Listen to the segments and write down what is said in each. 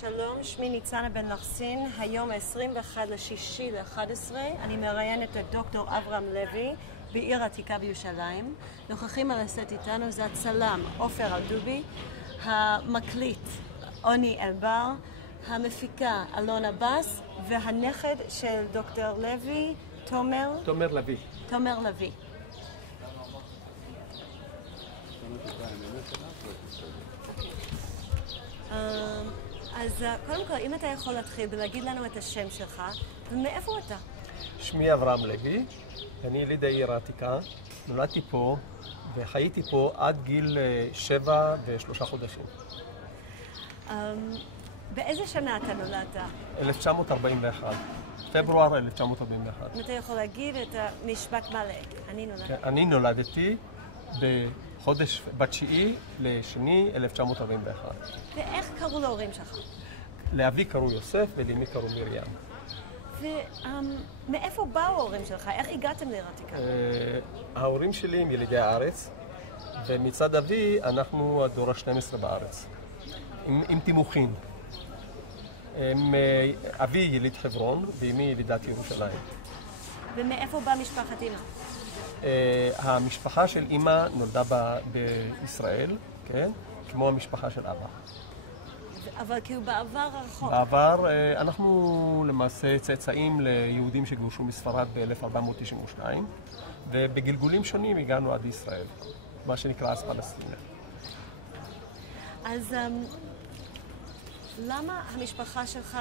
שלום, שמי ניצנה בן לחסין, היום 21/6/11, אני מראיינת את דוקטור אברהם לוי בעיר עתיקה בירושלים. נוכחים על הסט איתנו זה הצלם עופר אלדובי, המקליט עוני אלבר, המפיקה אלון עבאס והנכד של דוקטור לוי, תומר לוי. תומר לוי. אז קודם כל, אם אתה יכול להתחיל ולהגיד לנו את השם שלך, ומאיפה אתה? שמי אברהם לוי, אני יליד העיר העתיקה, נולדתי פה וחייתי פה עד גיל 7 ו3 חודשים. באיזה שנה אתה נולדת? 1941, פברואר 1941. אם אתה יכול להגיד את המשפט מלא, אני נולדתי. אני נולדתי בחודש ב9/2/1941. ואיך קראו להורים שלך? לאבי קראו יוסף ולאמי קראו מרים. ומאיפה באו ההורים שלך? איך הגעתם לעיר העתיקה? ההורים שלי הם ילידי הארץ, ומצד אבי אנחנו הדור ה-12 בארץ, עם תימוכין. אבי יליד חברון ואמי ילידת ירושלים. ומאיפה באה משפחת אמא? המשפחה של אמא נולדה בישראל, כן? כמו המשפחה של אבא. אבל כאילו בעבר הרחוק. בעבר אנחנו למעשה צאצאים ליהודים שגורשו מספרד ב-1492, ובגלגולים שונים הגענו עד ישראל, מה שנקרא אז פלסטינה. אז למה המשפחה שלך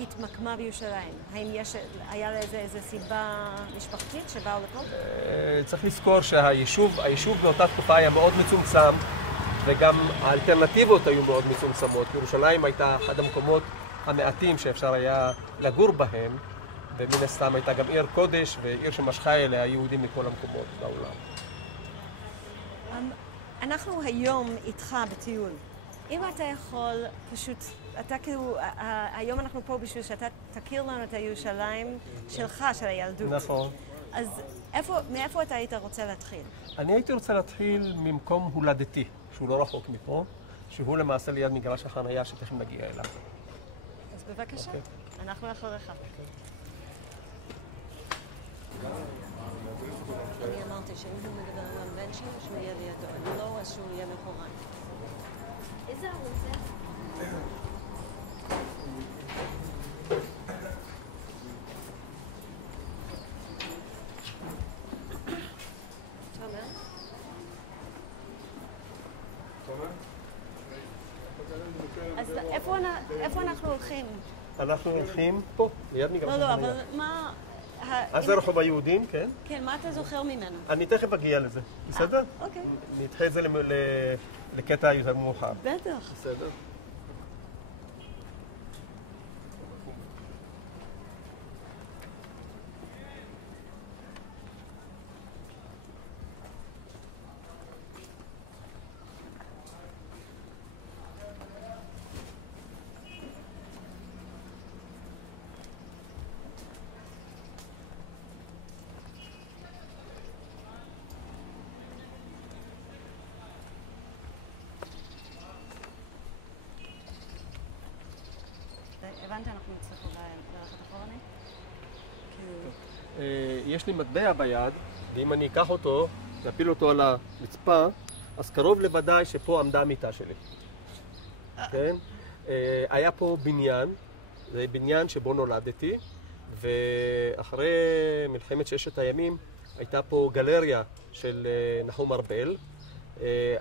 התמקמה בירושלים? האם היה לזה איזו סיבה משפחתית שבאו לפה? צריך לזכור שהיישוב באותה תקופה היה מאוד מצומצם, וגם האלטרנטיבות היו מאוד מצומצמות. ירושלים הייתה אחד המקומות המעטים שאפשר היה לגור בהם, ומן הסתם הייתה גם עיר קודש ועיר שמשכה אליה יהודים מכל המקומות בעולם. אנחנו היום איתך בטיול. אם אתה יכול פשוט, אתה כאילו, היום אנחנו פה בשביל שאתה תכיר לנו את הירושלים שלך, של הילדות. נכון. אז מאיפה אתה היית רוצה להתחיל? אני הייתי רוצה להתחיל ממקום הולדתי, שהוא לא רחוק מפה, שהוא למעשה ליד מגרש החנייה שתכף נגיע אליו. אז בבקשה, אנחנו אחריך. אני אמרתי שאם הוא מדבר עם הבן שלי, שהוא יהיה לידו, אני לא, אז שהוא יהיה מאחוריי. איזה ערוץ זה? אז איפה אנחנו הולכים? אנחנו הולכים פה, ליד מגרש החנייה. לא, אבל מה... אז זה רחוב היהודים, כן? כן, מה אתה זוכר ממנו? אני תכף אגיע לזה, בסדר? אוקיי. נדחה את זה לקטע יותר מאוחר. בטח. בסדר. הבנת, אנחנו נצטרך ללכת אחורני? יש לי מטבע ביד, ואם אני אקח אותו, נפיל אותו על הרצפה, אז קרוב לוודאי שפה עמדה המיטה שלי. כן? היה פה בניין, זה בניין שבו נולדתי, ואחרי מלחמת 6 הימים הייתה פה גלריה של נחום ארבל.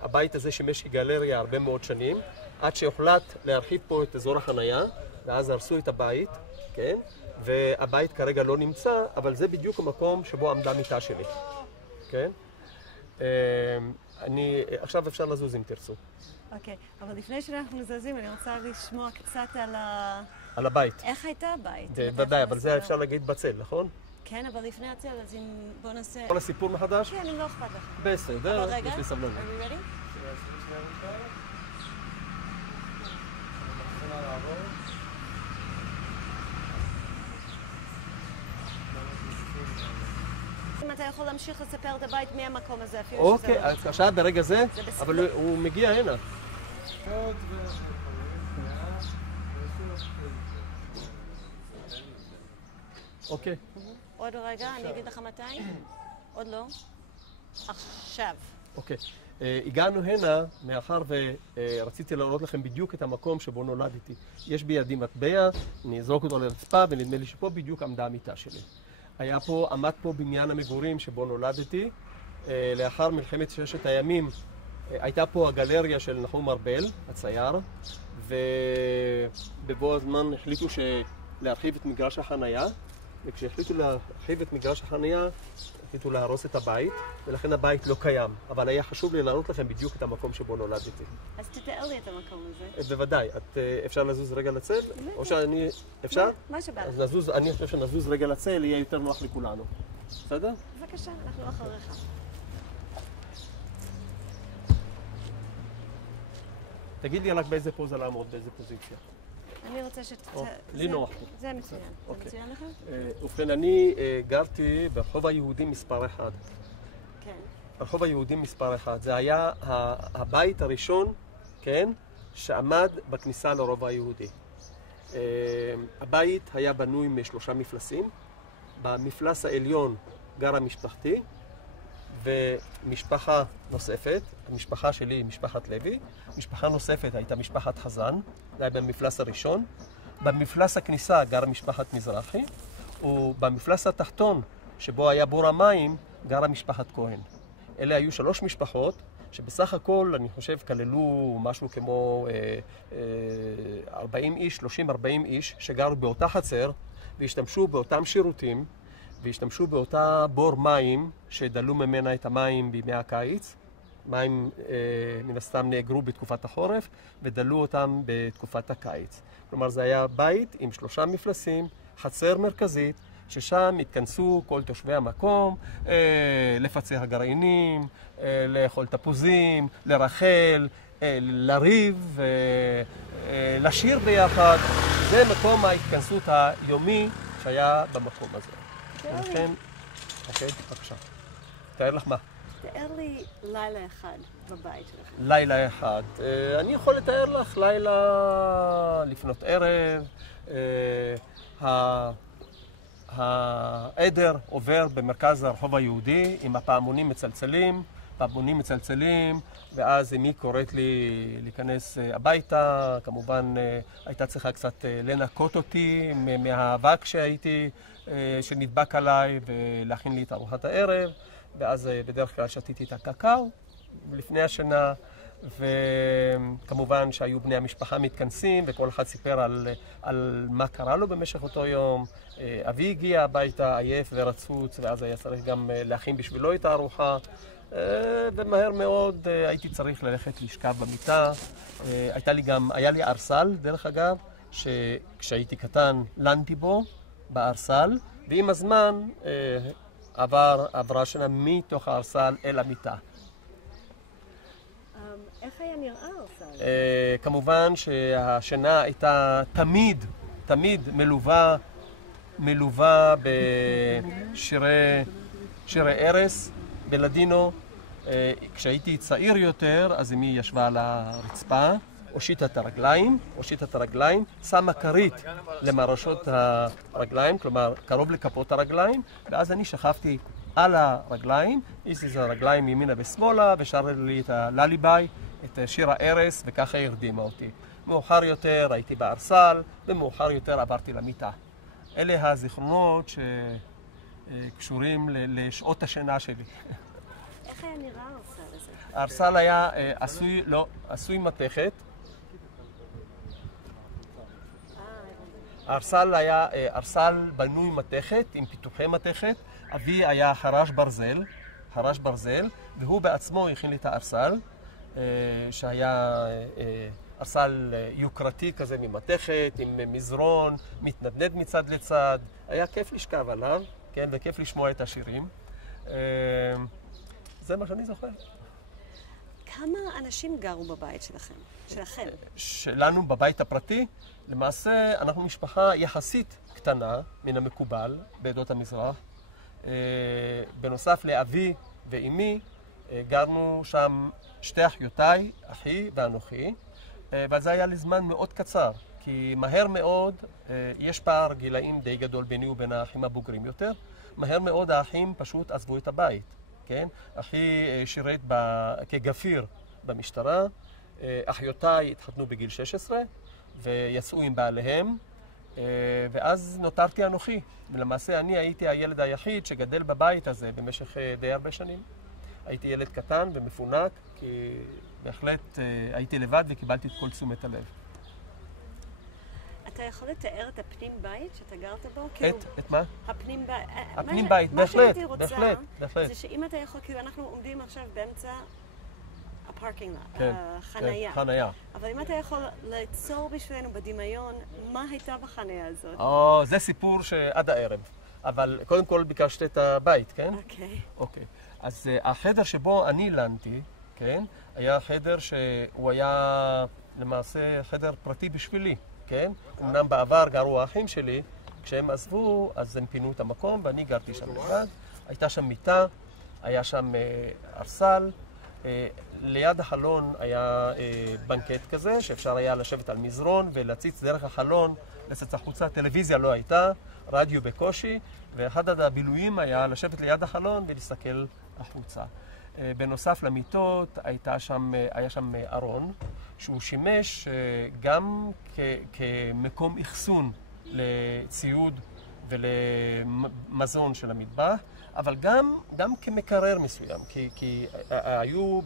הבית הזה שימש כגלריה הרבה מאוד שנים, עד שהוחלט להרחיב פה את אזור החנייה, ואז הרסו את הבית, כן? והבית כרגע לא נמצא, אבל זה בדיוק המקום שבו עמדה המיטה שלי, כן? עכשיו אפשר לזוז אם תרצו. אוקיי, אבל לפני שאנחנו זזים, אני רוצה לשמוע קצת על הבית. איך הייתה הבית? ודאי, אבל זה אפשר להגיד בצל, נכון? כן, אבל לפני הצל, אז אם בוא נעשה... כל הסיפור מחדש? כן, אם לא אכפת לך. בסדר, אבל רגע, יש לי סבלנות. are we ready? אם אתה יכול להמשיך לספר את הבית מהמקום הזה, אפילו שזה... אוקיי, אז עכשיו ברגע זה, אבל הוא מגיע הנה. אוקיי. עוד רגע, אני אגיד לך מתי? עוד לא? עכשיו. אוקיי. הגענו הנה מאחר ורציתי להראות לכם בדיוק את המקום שבו נולדתי. יש בידי מטבע, אני אזרוק אותו לרצפה ונדמה לי שפה בדיוק עמדה המיטה שלי. עמד פה בניין המגורים שבו נולדתי. לאחר מלחמת ששת הימים הייתה פה הגלריה של נחום ארבל, הצייר, ובבוא הזמן החליטו להרחיב את מגרש החנייה, וכשהחליטו להרחיב את מגרש החנייה, החליטו להרוס את הבית, ולכן הבית לא קיים. אבל היה חשוב לי להראות לכם בדיוק את המקום שבו נולדתי. אז תתאר לי את המקום הזה. בוודאי. אפשר לזוז רגע לצל? או שאני... אפשר? מה שבא לך. אז אני חושב שנזוז רגע לצל, יהיה יותר נוח לכולנו. בסדר? בבקשה, אנחנו אחריך. תגיד לי רק באיזה פוזה לעמוד, באיזה פוזיציה. אני רוצה לי נוח. זה מצוין. זה מצוין לך? ובכן, אני גרתי ברחוב היהודי מספר 1. כן. ברחוב היהודי מספר 1. זה היה הבית הראשון, כן, שעמד בכניסה לרובע היהודי. הבית היה בנוי מ3 מפלסים. במפלס העליון גרה משפחתי, ומשפחה נוספת, המשפחה שלי היא משפחת לוי, משפחה נוספת הייתה משפחת חזן, זה היה במפלס הראשון, במפלס הכניסה גרה משפחת מזרחי, ובמפלס התחתון, שבו היה בור המים, גרה משפחת כהן. אלה היו 3 משפחות, שבסך הכל, אני חושב, כללו משהו כמו 40 איש, 30-40 איש, שגרו באותה חצר, והשתמשו באותם שירותים, והשתמשו באותה בור מים שדלו ממנה את המים בימי הקיץ. מים מן הסתם נאגרו בתקופת החורף ודלו אותם בתקופת הקיץ. כלומר זה היה בית עם 3 מפלסים, חצר מרכזית, ששם התכנסו כל תושבי המקום לפצח גרעינים, לאכול תפוזים, לרחל, לריב, לשיר ביחד. זה מקום ההתכנסות היומי שהיה במקום הזה. ולכן, אוקיי, בבקשה. תאר לך מה? תאר לי לילה אחד בבית שלכם. לילה אחד. אני יכול לתאר לך לילה לפנות ערב. העדר עובר במרכז הרחוב היהודי עם הפעמונים מצלצלים, ואז אמי קוראת לי להיכנס הביתה. כמובן הייתה צריכה קצת לנקות אותי מהאבק שנדבק עליי ולהכין לי את ארוחת הערב, ואז בדרך כלל שתיתי את הקקאו לפני השינה, וכמובן שהיו בני המשפחה מתכנסים וכל אחד סיפר על מה קרה לו במשך אותו יום. אבי הגיע הביתה עייף ורצוץ, ואז היה צריך גם להכין בשבילו את הארוחה, ומהר מאוד הייתי צריך ללכת לשכב במיטה. היה לי ארסל, דרך אגב, שכשהייתי קטן לנתי בו בארסל, ועם הזמן עברה שנה מתוך הארסל אל המיטה. איך היה נראה ארסל? כמובן שהשינה הייתה תמיד מלווה בשירי ערש בלדינו. כשהייתי צעיר יותר, אז אמי ישבה על הרצפה, הושיטה את הרגליים, שמה כרית למרשות הרגליים, כלומר קרוב לכפות הרגליים, ואז אני שכבתי על הרגליים, הזיזה הרגליים ימינה ושמאלה, ושר לי את הלליביי, את שיר הערש, וככה הרדימה אותי. מאוחר יותר הייתי בארסל, ומאוחר יותר עברתי למיטה. אלה הזיכרונות שקשורים לשעות השינה שלי. איך היה נראה הארסל הזה? הארסל היה עשוי מתכת. הארסל היה ארסל בנוי מתכת, עם פיתוחי מתכת. אבי היה חרש ברזל, והוא בעצמו הכין לי את הארסל, שהיה ארסל יוקרתי כזה ממתכת, עם מזרון, מתנדנד מצד לצד. היה כיף לשכב עליו, כן, וכיף לשמוע את השירים. זה מה שאני זוכר. כמה אנשים גרו בבית שלכם? שלנו בבית הפרטי, למעשה אנחנו משפחה יחסית קטנה מן המקובל בעדות המזרח. בנוסף לאבי ואמי, גרנו שם 2 אחיותיי, אחי ואנוכי, וזה היה לזמן מאוד קצר. כי מהר מאוד יש פער גילאים די גדול ביני ובין האחים הבוגרים יותר. מהר מאוד האחים פשוט עזבו את הבית, כן? אחי שירת כגפיר במשטרה, אחיותיי התחתנו בגיל 16 ויצאו עם בעליהם, ואז נותרתי אנוכי. ולמעשה אני הייתי הילד היחיד שגדל בבית הזה במשך די הרבה שנים. הייתי ילד קטן ומפונק, כי בהחלט הייתי לבד וקיבלתי את כל תשומת הלב. אתה יכול לתאר את הפנים בית שאתה גרת בו? את מה? הפנים בית. הפנים בית, בהחלט, בהחלט. זה שאם אתה יכול, כאילו אנחנו עומדים עכשיו באמצע הפארקינג, החנייה. חנייה. אבל אם אתה יכול ליצור בשבילנו בדמיון, מה הייתה בחנייה הזאת? זה סיפור שעד הערב. אבל קודם כל ביקשת את הבית, כן? אוקיי. אז החדר שבו אני לנתי, כן? היה חדר שהוא היה למעשה חדר פרטי בשבילי, כן? אמנם בעבר גרו האחים שלי, כשהם עזבו, אז הם פינו את המקום ואני גרתי שם לבד. הייתה שם מיטה, היה שם ארסל, ליד החלון היה בנקט כזה, שאפשר היה לשבת על מזרון ולהציץ דרך החלון, לצאת החוצה. טלוויזיה לא הייתה, רדיו בקושי, ואחד הבילויים היה לשבת ליד החלון ולהסתכל החוצה. בנוסף למיטות היה שם ארון, שהוא שימש גם כמקום אחסון לציוד ולמזון של המטבח, אבל גם כמקרר מסוים, כי היו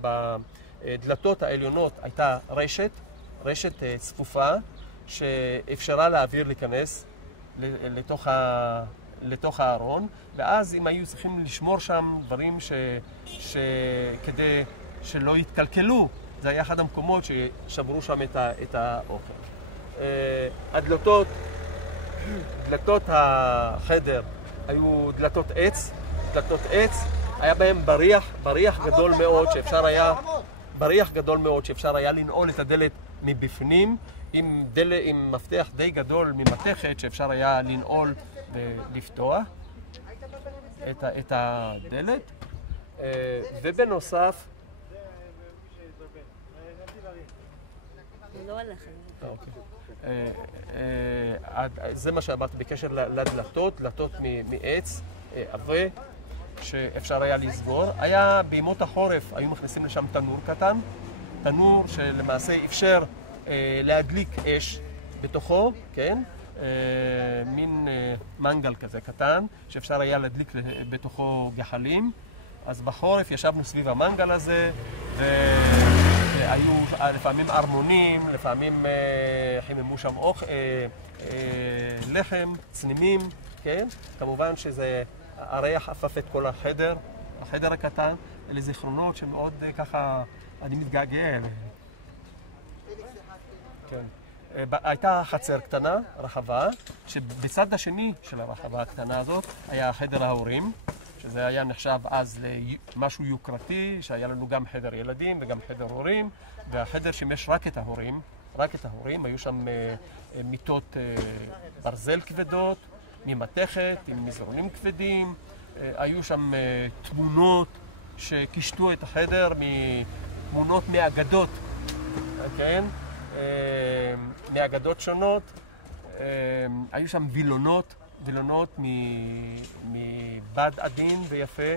בדלתות העליונות הייתה רשת צפופה שאפשרה לאוויר להיכנס לתוך הארון, ואז אם היו צריכים לשמור שם דברים כדי שלא יתקלקלו, זה היה אחד המקומות ששמרו שם את האוכל. דלתות החדר היו דלתות עץ, היה בהם בריח גדול מאוד שאפשר היה לנעול את הדלת מבפנים, עם מפתח די גדול ממתכת שאפשר היה לנעול ולפתוח את הדלת. ובנוסף, לא עליכם. זה מה שאמרתי בקשר לדלתות, דלתות מעץ עבה שאפשר היה לסגור. היה בימות החורף, היו מכניסים לשם תנור קטן, תנור שלמעשה אפשר להדליק אש בתוכו, כן? מין מנגל כזה קטן, שאפשר היה להדליק בתוכו גחלים. אז בחורף ישבנו סביב המנגל הזה, והיו לפעמים ארמונים, לפעמים חיממו שם לחם, צנימים, כן? כמובן שזה הריח עפף את כל החדר הקטן. אלה זיכרונות שמאוד ככה, אני מתגעגע אליהם. כן. הייתה חצר קטנה, רחבה, שבצד השני של הרחבה הקטנה הזאת היה חדר ההורים, שזה היה נחשב אז למשהו יוקרתי, שהיה לנו גם חדר ילדים וגם חדר הורים, והחדר שימש רק את ההורים, היו שם מיטות ברזל כבדות, ממתכת, עם מזרונים כבדים, היו שם תמונות שקישטו את החדר מתמונות מאגדות, כן? מאגדות שונות. היו שם וילונות מבד עדין ויפה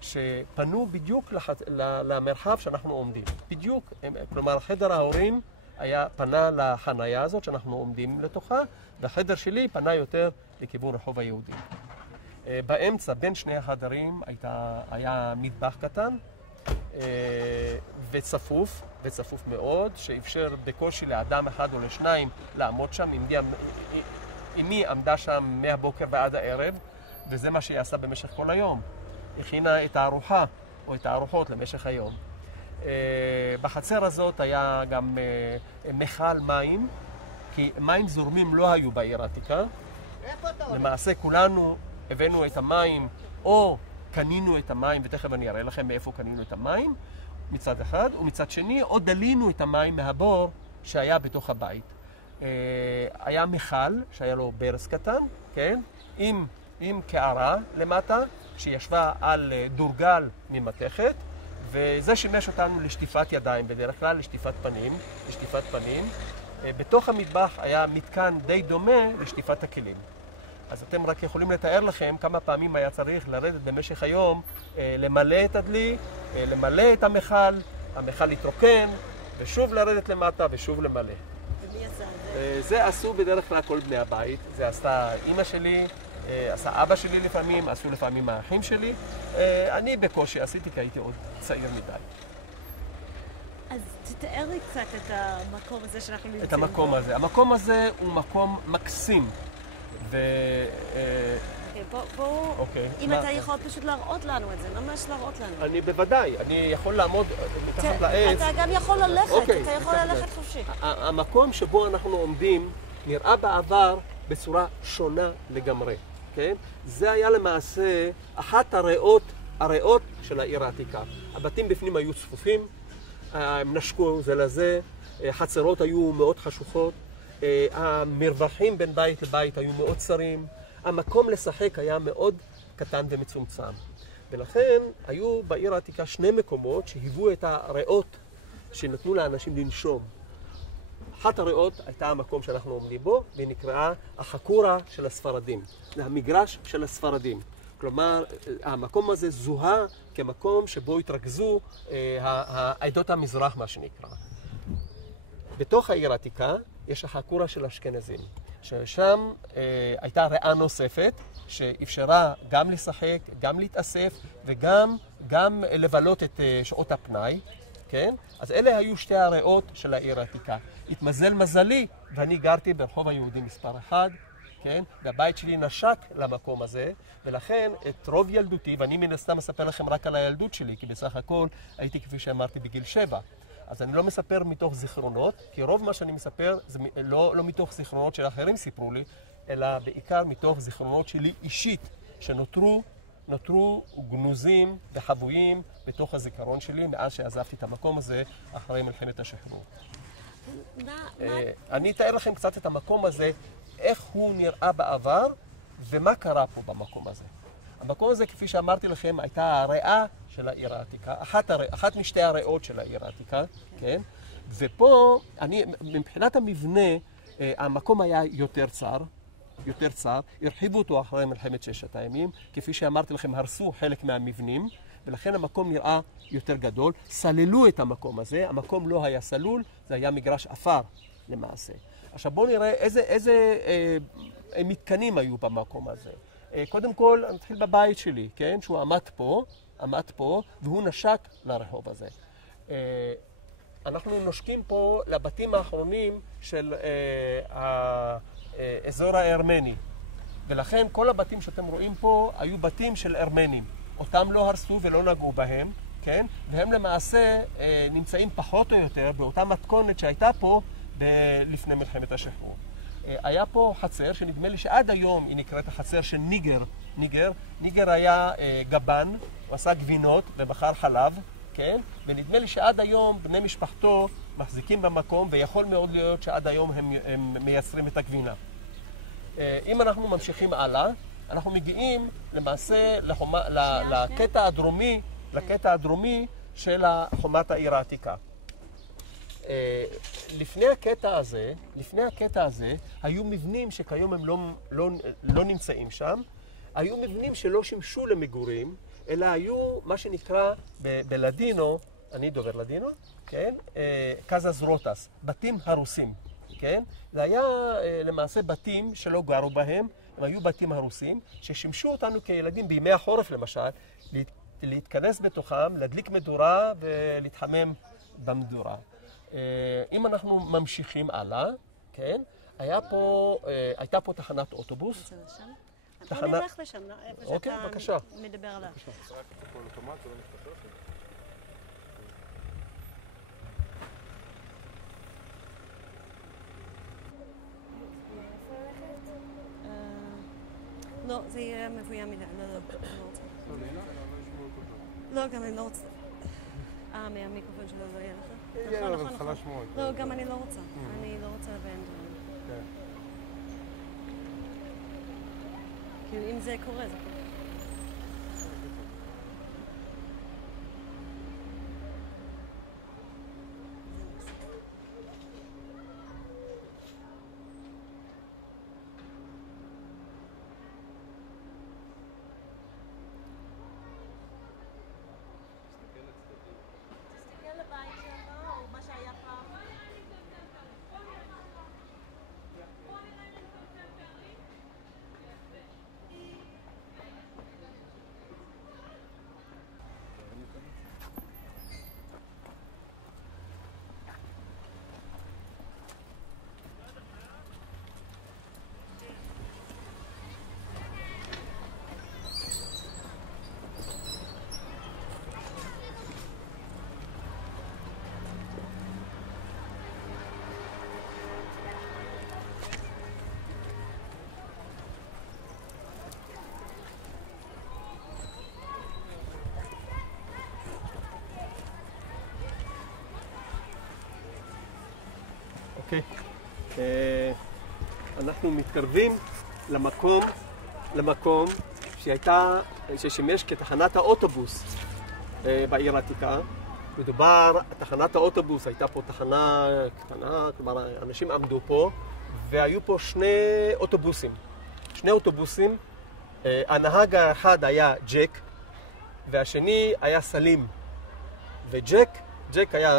שפנו בדיוק למרחב שאנחנו עומדים. בדיוק, כלומר חדר ההורים פנה לחנייה הזאת שאנחנו עומדים לתוכה, והחדר שלי פנה יותר לכיוון רחוב היהודים. באמצע, בין שני החדרים, היה מטבח קטן וצפוף מאוד, שאפשר בקושי לאדם אחד או לשניים לעמוד שם. אמי עמדה שם מהבוקר ועד הערב, וזה מה שהיא עשה במשך כל היום. הכינה את הארוחה או את הארוחות למשך היום. בחצר הזאת היה גם מכל מים, כי מים זורמים לא היו בעיר העתיקה. למעשה כולנו הבאנו את המים או קנינו את המים, ותכף אני אראה לכם מאיפה קנינו את המים מצד אחד, ומצד שני או דלינו את המים מהבור שהיה בתוך הבית. היה מכל שהיה לו ברז קטן, כן? עם קערה למטה שישבה על דורגל ממתכת, וזה שימש אותנו לשטיפת ידיים, בדרך כלל לשטיפת פנים. בתוך המטבח היה מתקן די דומה לשטיפת הכלים. אז אתם רק יכולים לתאר לכם כמה פעמים היה צריך לרדת במשך היום, למלא את הדלי, למלא את המכל להתרוקן, ושוב לרדת למטה ושוב למלא. ומי עשה את זה? זה עשו בדרך כלל כל בני הבית. זה עשתה אמא שלי, עשה אבא שלי לפעמים, עשו לפעמים האחים שלי. אני בקושי עשיתי כי הייתי עוד צעיר מדי. אז תתאר לי קצת את המקום הזה שאנחנו נמצאים בו. את המקום הזה. המקום הזה הוא מקום מקסים. בואו, אם אתה יכול פשוט להראות לנו את זה, ממש להראות לנו. אני בוודאי, אני יכול לעמוד מתחת לעץ. אתה גם יכול ללכת, אתה יכול ללכת חופשי. המקום שבו אנחנו עומדים נראה בעבר בצורה שונה לגמרי, כן? זה היה למעשה אחת הריאות של העיר העתיקה. הבתים בפנים היו צפופים, הם נשקו זה לזה, חצרות היו מאוד חשוכות, המרווחים בין בית לבית היו מאוד צרים, המקום לשחק היה מאוד קטן ומצומצם. ולכן היו בעיר העתיקה שני מקומות שהיוו את הריאות שנתנו לאנשים לנשום. אחת הריאות הייתה המקום שאנחנו עומדים בו, והיא נקראה החקורה של הספרדים. זה המגרש של הספרדים. כלומר, המקום הזה זוהה כמקום שבו התרכזו העדות המזרח, מה שנקרא. בתוך העיר העתיקה יש החקורה של אשכנזים, ששם הייתה ריאה נוספת שאפשרה גם לשחק, גם להתאסף וגם לבלות את שעות הפנאי, כן? אז אלה היו שתי הריאות של העיר העתיקה. התמזל מזלי, ואני גרתי ברחוב היהודי מספר 1, כן? והבית שלי נשק למקום הזה, ולכן את רוב ילדותי, ואני מן הסתם אספר לכם רק על הילדות שלי, כי בסך הכל הייתי כפי שאמרתי בגיל 7. אז אני לא מספר מתוך זיכרונות, כי רוב מה שאני מספר זה לא מתוך זיכרונות של אחרים סיפרו לי, אלא בעיקר מתוך זיכרונות שלי אישית, שנותרו גנוזים וחבויים בתוך הזיכרון שלי, מאז שעזבתי את המקום הזה אחרי מלחמת השחרור. אני אתאר לכם קצת את המקום הזה, איך הוא נראה בעבר ומה קרה פה במקום הזה. המקום הזה, כפי שאמרתי לכם, הייתה הריאה של העיר העתיקה, אחת משתי הריאות של העיר העתיקה, כן? ופה, מבחינת המבנה, המקום היה יותר צר, הרחיבו אותו אחרי מלחמת ששת הימים, כפי שאמרתי לכם, הרסו חלק מהמבנים, ולכן המקום נראה יותר גדול, סללו את המקום הזה, המקום לא היה סלול, זה היה מגרש עפר למעשה. עכשיו בואו נראה איזה מתקנים היו במקום הזה. קודם כל, אני אתחיל בבית שלי, כן? שהוא עמד פה, והוא נשק לרחוב הזה. אנחנו נושקים פה לבתים האחרונים של האזור הארמני. ולכן כל הבתים שאתם רואים פה היו בתים של ארמנים. אותם לא הרסו ולא נגעו בהם, כן? והם למעשה נמצאים פחות או יותר באותה מתכונת שהייתה פה לפני מלחמת השחרור. היה פה חצר שנדמה לי שעד היום היא נקראת החצר של ניגר היה גבן, הוא עשה גבינות ומכר חלב, כן? ונדמה לי שעד היום בני משפחתו מחזיקים במקום, ויכול מאוד להיות שעד היום הם מייצרים את הגבינה. אם אנחנו ממשיכים הלאה, אנחנו מגיעים למעשה לקטע הדרומי של חומת העיר העתיקה. לפני הקטע הזה היו מבנים שכיום הם לא נמצאים שם, היו מבנים שלא שימשו למגורים, אלא היו מה שנקרא בלדינו, אני דובר לדינו, כן? קזס רוטס, בתים הרוסים, כן? זה היה למעשה בתים שלא גרו בהם, הם היו בתים הרוסים, ששימשו אותנו כילדים בימי החורף למשל, להתכנס בתוכם, להדליק מדורה ולהתחמם במדורה. אם אנחנו ממשיכים הלאה, כן? הייתה פה תחנת אוטובוס. בוא נלך לשם, איפה שאתה מדבר עליו. לא, זה יהיה מבוים מדי, לא רוצה. לא, גם אני לא רוצה. מהמיקרופון שלו לא יהיה לך? יהיה, אבל זה חלש מאוד. לא, גם אני לא רוצה. אני לא רוצה לבן דברים. כאילו, אם זה קורה, זה קורה. אוקיי. אנחנו מתקרבים למקום ששימש כתחנת האוטובוס בעיר העתיקה. מדובר, תחנת האוטובוס, הייתה פה תחנה קטנה, כלומר, אנשים עמדו פה, והיו פה שני אוטובוסים. הנהג האחד היה ג'ק, והשני היה סלים. וג'ק היה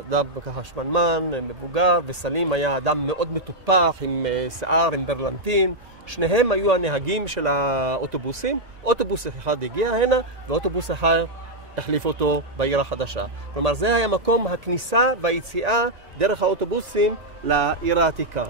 אדם ככה שמנמן, מבוגר, וסלים היה אדם מאוד מטופח, עם שיער, עם ברלנטין. שניהם היו הנהגים של האוטובוסים. אוטובוס אחד הגיע הנה, ואוטובוס אחד החליף אותו בעיר החדשה. כלומר, זה היה מקום הכניסה והיציאה דרך האוטובוסים לעיר העתיקה.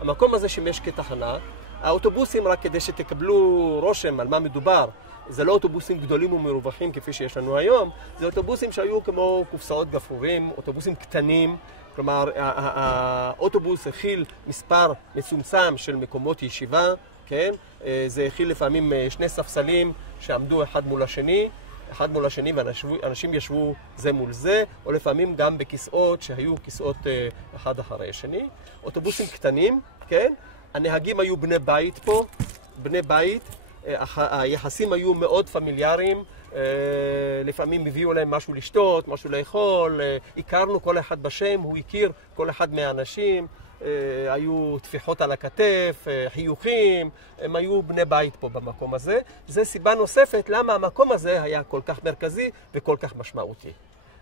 המקום הזה שימש כתחנה. האוטובוסים, רק כדי שתקבלו רושם על מה מדובר, זה לא אוטובוסים גדולים ומרווחים כפי שיש לנו היום, זה אוטובוסים שהיו כמו קופסאות גפרורים, אוטובוסים קטנים. כלומר, האוטובוס הכיל מספר מצומצם של מקומות ישיבה, כן? זה הכיל לפעמים שני ספסלים שעמדו אחד מול השני, ואנשים ישבו זה מול זה, או לפעמים גם בכיסאות שהיו כיסאות אחד אחרי השני. אוטובוסים קטנים, כן? הנהגים היו בני בית פה, היחסים היו מאוד פמיליאריים, לפעמים הביאו להם משהו לשתות, משהו לאכול, הכרנו כל אחד בשם, הוא הכיר כל אחד מהאנשים, היו טפיחות על הכתף, חיוכים, הם היו בני בית פה במקום הזה. זו סיבה נוספת למה המקום הזה היה כל כך מרכזי וכל כך משמעותי.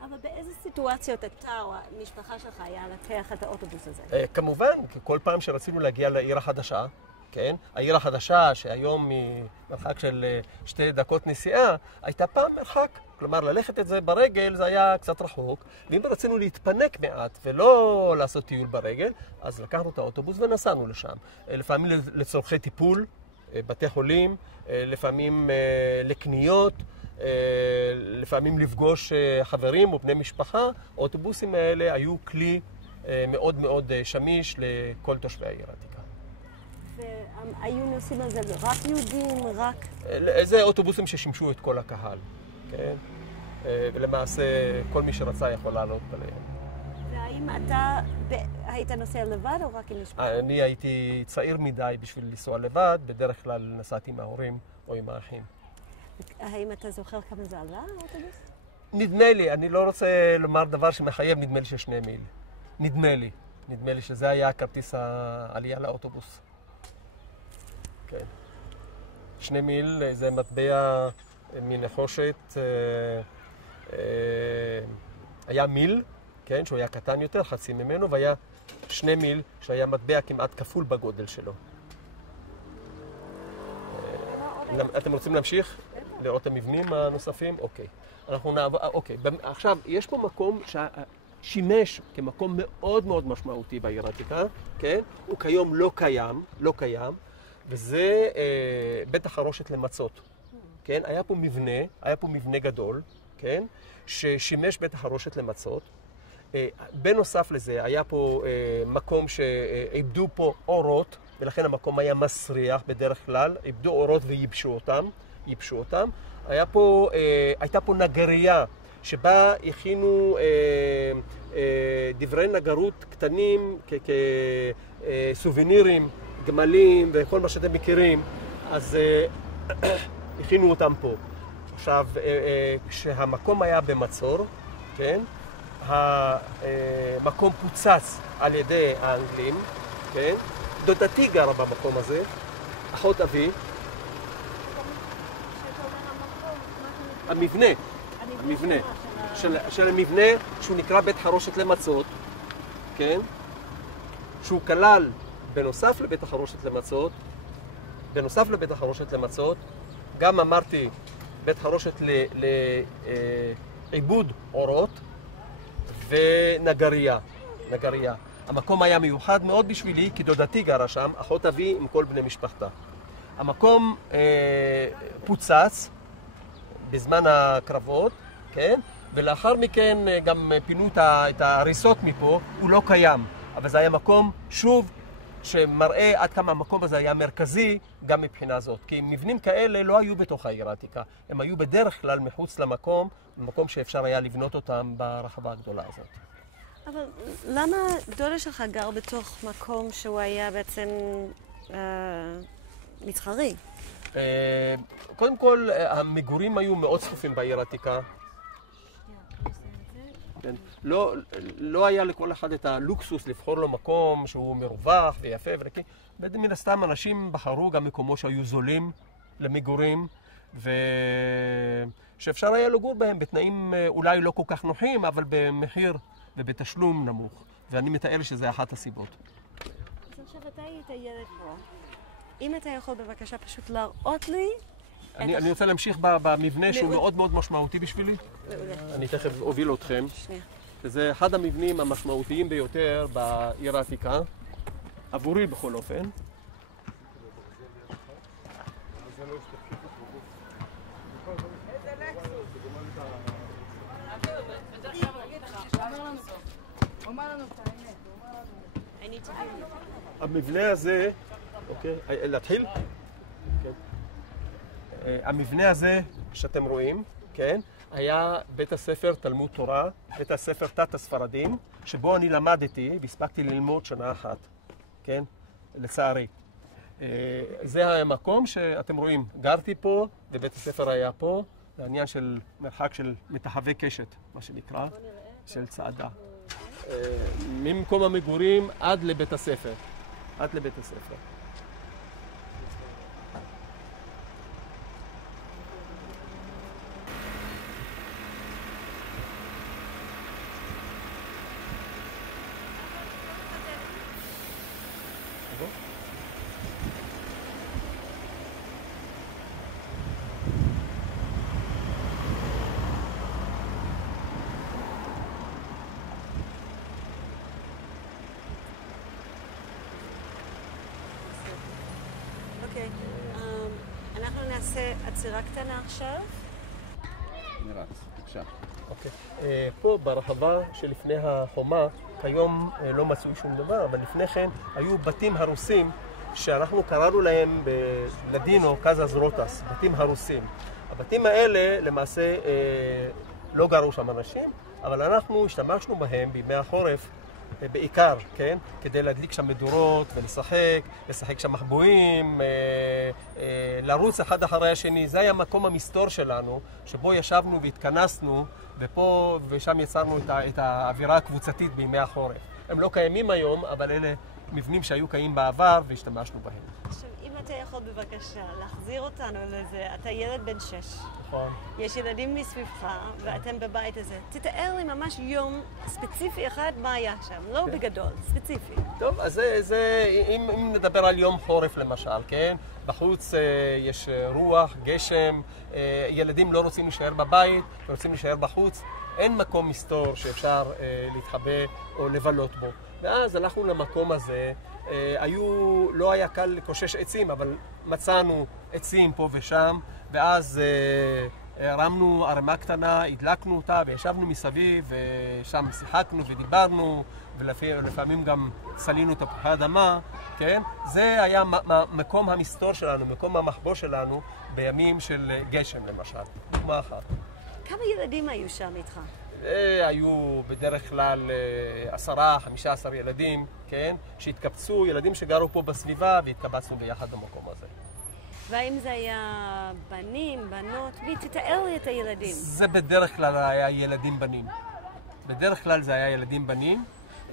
אבל באיזה סיטואציות אתה או המשפחה שלך היה לקח את האוטובוס הזה? כמובן, כל פעם שרצינו להגיע לעיר החדשה, כן? העיר החדשה, שהיום ממרחק של 2 דקות נסיעה, הייתה פעם מרחק. כלומר, ללכת את זה ברגל זה היה קצת רחוק, ואם רצינו להתפנק מעט ולא לעשות טיול ברגל, אז לקחנו את האוטובוס ונסענו לשם. לפעמים לצורכי טיפול, בתי חולים, לפעמים לקניות, לפעמים לפגוש חברים או בני משפחה. האוטובוסים האלה היו כלי מאוד מאוד שמיש לכל תושבי העיר העתיקה. והיו נוסעים על זה רק יהודים, רק... זה אוטובוסים ששימשו את כל הקהל, כן? ולמעשה כל מי שרצה יכול לעלות עליהם. והאם אתה היית נוסע לבד או רק עם משפחה? אני הייתי צעיר מדי בשביל לנסוע לבד, בדרך כלל נסעתי עם ההורים או עם האחים. האם אתה זוכר כמה זה עלה, האוטובוס? נדמה לי, אני לא רוצה לומר דבר שמחייב, נדמה לי ש2 מיל. נדמה לי שזה היה כרטיס העלייה לאוטובוס. כן. 2 מיל זה מטבע מנחושת, היה מיל, כן, שהוא היה קטן יותר, חצי ממנו, והיה 2 מיל שהיה מטבע כמעט כפול בגודל שלו. אתם רוצים להמשיך? לראות את המבנים הנוספים? אוקיי. אוקיי. עכשיו, יש פה מקום ששימש כמקום מאוד מאוד משמעותי בעיר העתיקה, כן? הוא כיום לא קיים, וזה בית החרושת למצות. כן? היה פה מבנה גדול, כן? ששימש בית החרושת למצות. בנוסף לזה, היה פה מקום שעבדו פה אורות, ולכן המקום היה מסריח בדרך כלל, עבדו אורות וייבשו אותם. הייתה פה נגרייה, שבה הכינו דברי נגרות קטנים כסובינירים, גמלים וכל מה שאתם מכירים, אז הכינו אותם פה. עכשיו, כשהמקום היה במצור, כן? המקום פוצץ על ידי האנגלים, כן? דודתי גרה במקום הזה, אחות אבי. המבנה של המבנה שהוא נקרא בית חרושת למצות, כן? שהוא כלל בנוסף לבית החרושת למצות, גם אמרתי בית חרושת לעיבוד אורות ונגרייה. המקום היה מיוחד מאוד בשבילי, כי דודתי גרה שם, אחות אבי עם כל בני משפחתה. המקום פוצץ בזמן הקרבות, כן? ולאחר מכן גם פינו את ההריסות מפה, הוא לא קיים. אבל זה היה מקום, שוב, שמראה עד כמה המקום הזה היה מרכזי גם מבחינה זאת. כי מבנים כאלה לא היו בתוך העיר העתיקה. הם היו בדרך כלל מחוץ למקום, במקום שאפשר היה לבנות אותם ברחבה הגדולה הזאת. אבל למה דודה שלך גר בתוך מקום שהוא היה בעצם מסחרי? קודם כל, המגורים היו מאוד צפופים בעיר העתיקה. כן. לא היה לכל אחד את הלוקסוס לבחור לו מקום שהוא מרווח ויפה ורקי. מן הסתם אנשים בחרו גם מקומות שהיו זולים למגורים, ושאפשר היה לגור בהם בתנאים אולי לא כל כך נוחים, אבל במחיר ובתשלום נמוך. ואני מתאר שזה אחת הסיבות. אז עכשיו אתה היית ילד פה. אם אתה יכול בבקשה פשוט להראות לי... אני רוצה להמשיך במבנה שהוא מאוד מאוד משמעותי בשבילי. אני תכף אוביל אתכם. זה אחד המבנים המשמעותיים ביותר בעיר העתיקה, עבורי בכל אופן. המבנה הזה, אוקיי, להתחיל? המבנה הזה שאתם רואים, כן, היה בית הספר תלמוד תורה, בית הספר תת הספרדים, שבו אני למדתי והספקתי ללמוד שנה אחת, כן, לצערי. זה המקום שאתם רואים, גרתי פה, ובית הספר היה פה, זה העניין של מרחק של מתחווי קשת, מה שנקרא, של צעדה. ממקום המגורים עד לבית הספר, עד לבית הספר. אוקיי, אנחנו נעשה עצירה קטנה עכשיו. נרץ, בבקשה. אוקיי. פה ברחבה שלפני החומה, כיום לא מצאו שום דבר, אבל לפני כן היו בתים הרוסים שאנחנו קראנו להם בלדינו קאזה זרוטס, בתים הרוסים. הבתים האלה למעשה לא גרו שם אנשים, אבל אנחנו השתמשנו בהם בימי החורף בעיקר, כן? כדי להדליק שם מדורות ולשחק שם מחבואים, לרוץ אחד אחרי השני. זה היה מקום המסתור שלנו, שבו ישבנו והתכנסנו, ופה ושם יצרנו את האווירה הקבוצתית בימי החורף. הם לא קיימים היום, אבל אלה מבנים שהיו קיימים בעבר והשתמשנו בהם. עכשיו, אם אתה יכול בבקשה להחזיר אותנו לזה, אתה ילד בן 6. נכון. יש ילדים מסביבך, ואתם בבית הזה. תתאר לי ממש יום ספציפי אחד מה היה שם, לא כן. בגדול, ספציפי. טוב, אז אם נדבר על יום חורף למשל, כן? בחוץ יש רוח, גשם, ילדים לא רוצים להישאר בבית, רוצים להישאר בחוץ. אין מקום מסתור שאפשר להתחבא או לבלות בו. ואז הלכנו למקום הזה, לא היה קל לקושש עצים, אבל מצאנו עצים פה ושם, ואז הרמנו ערימה קטנה, הדלקנו אותה וישבנו מסביב, ושם שיחקנו ודיברנו, ולפעמים גם צלינו תפוחי אדמה, כן? זה היה מקום המסתור שלנו, מקום המחבוא שלנו בימים של גשם למשל, דוגמה אחת. כמה ילדים היו שם איתך? היו בדרך כלל 10-15 ילדים, כן? שהתקבצו, ילדים שגרו פה בסביבה והתקבצנו ביחד במקום הזה. והאם זה היה בנים, בנות? תתאר לי את הילדים. זה בדרך כלל היה ילדים בנים. בדרך כלל זה היה ילדים בנים.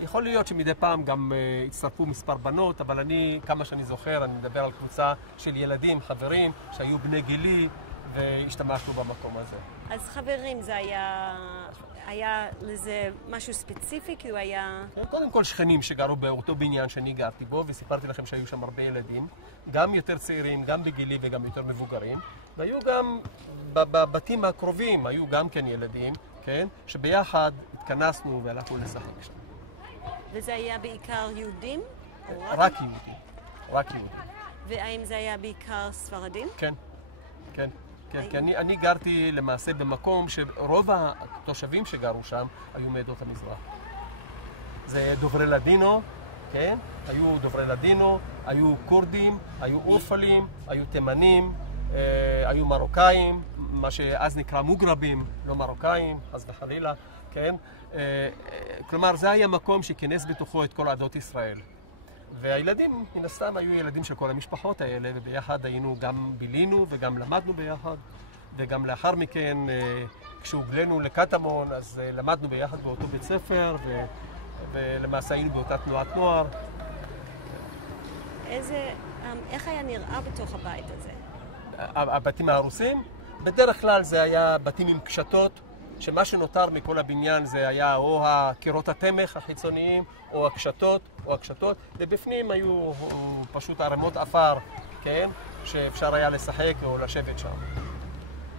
יכול להיות שמדי פעם גם הצטרפו מספר בנות, אבל כמה שאני זוכר, אני מדבר על קבוצה של ילדים, חברים, שהיו בני גילי, והשתמשנו במקום הזה. אז חברים, זה היה לזה משהו ספציפי? כאילו היה... קודם כל שכנים שגרו באותו בניין שאני גרתי בו, וסיפרתי לכם שהיו שם הרבה ילדים, גם יותר צעירים, גם בגילי וגם יותר מבוגרים, והיו גם בבתים הקרובים, היו גם כן ילדים, כן? שביחד התכנסנו והלכנו לשחק שם. וזה היה בעיקר יהודים? רק יהודים, רק יהודים. והאם זה היה בעיקר ספרדים? כן, כן. כן, כי אני גרתי למעשה במקום שרוב התושבים שגרו שם היו מעדות המזרח. זה דוברי לדינו, כן? היו דוברי לדינו, היו קורדים, היו אורפלים, היו תימנים, היו מרוקאים, מה שאז נקרא מוגרבים, לא מרוקאים, חס וחלילה, כן? כלומר, זה היה מקום שכינס בתוכו את כל עדות ישראל. והילדים, מן הסתם, היו ילדים של כל המשפחות האלה, וביחד היינו גם בילינו וגם למדנו ביחד, וגם לאחר מכן, כשהוגלנו לקטמון, אז למדנו ביחד באותו בית ספר, ולמעשה היינו באותה תנועת נוער. איך היה נראה בתוך הבית הזה? הבתים ההרוסים? בדרך כלל זה היה בתים עם קשתות, שמה שנותר מכל הבניין זה היה או הקירות התמך החיצוניים, או הקשתות, ובפנים היו פשוט ערימות עפר, כן? שאפשר היה לשחק או לשבת שם.